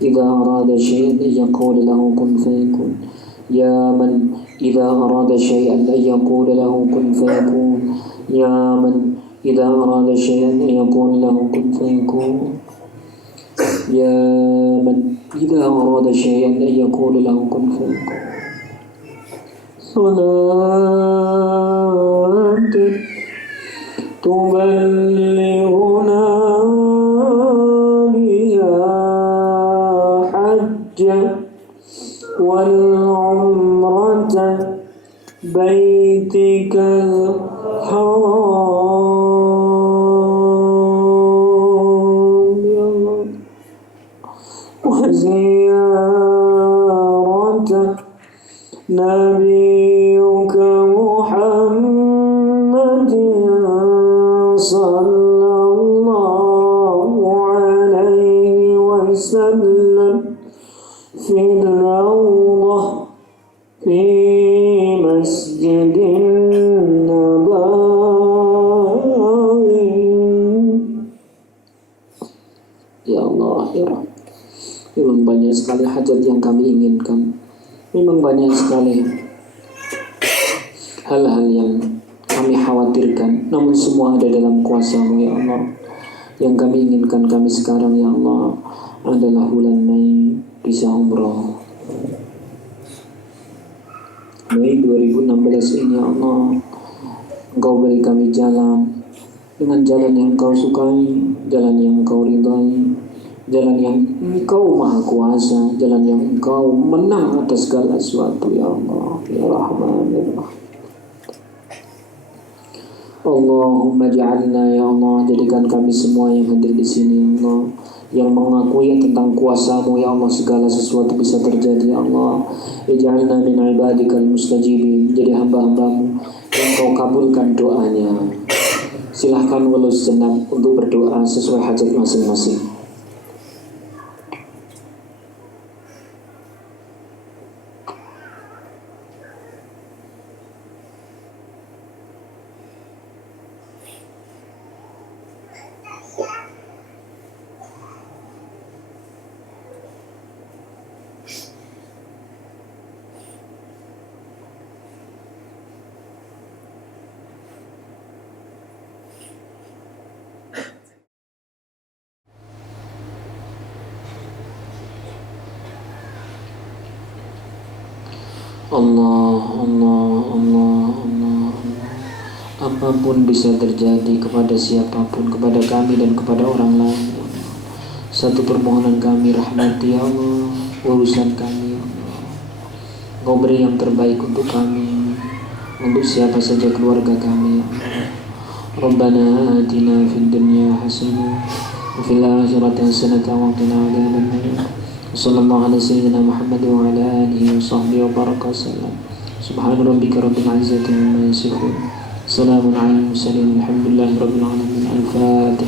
idza arada syai'an yaqul lahu kun fayakun. Ya man idza arada syai'an yaqul lahu kun fayakun. Ya man idza arada syai'an yaqul lahu kun fayakun. Ya man idza arada syai'an yaqul lahu kun fayakun. صلاة تبلغنا بها حجة والعمرة بيتك الحرام يا الله وزيارة نبيك محمد صلى الله عليه وسلم في الروضة في مسجد النبوي. Ya Allah, ya Rabb, memang banyak sekali hajat yang kami inginkan. Memang banyak sekali hal-hal yang kami khawatirkan, namun semua ada dalam kuasa-Mu ya Allah. Yang kami inginkan kami sekarang ya Allah adalah bulan Mei bisa umroh. Mei 2016 ini ya Allah, Engkau beri kami jalan dengan jalan yang Engkau sukai, jalan yang Engkau ridhai, jalan yang Engkau maha kuasa, jalan yang Engkau menang atas segala sesuatu ya Allah ya Rahman ya Rahim. Allahumma ja'alna ya Allah, jadikan kami semua yang hadir di sini ya Allah, yang mengakui tentang kuasa-Mu ya Allah, segala sesuatu bisa terjadi ya Allah. Ij'alna min ibadikal mustajibin, jadi hamba-hamba-Mu yang Kau kabulkan doanya. Silahkan walau sejenak untuk berdoa sesuai hajat masing-masing. Allah, Allah, Allah, Allah, Allah. Apapun bisa terjadi kepada siapapun, kepada kami dan kepada orang lain. Satu permohonan kami, rahmati ya Allah urusan kami ya Allah. Engkau beri yang terbaik untuk kami, untuk siapa saja keluarga kami ya Allah. Rabbana atina fid dunya hasanah wa fil akhirati hasanah wa qina adzabannar. Sallallahu ala sayyidina Muhammad wa ala alihi wa sahbihi wa baraka sallam. Subhana rabbika rabbil izzati amma yasifun. Salamun ala al-mursalin. Alhamdulillahi rabbil alamin. Al-Fatihah.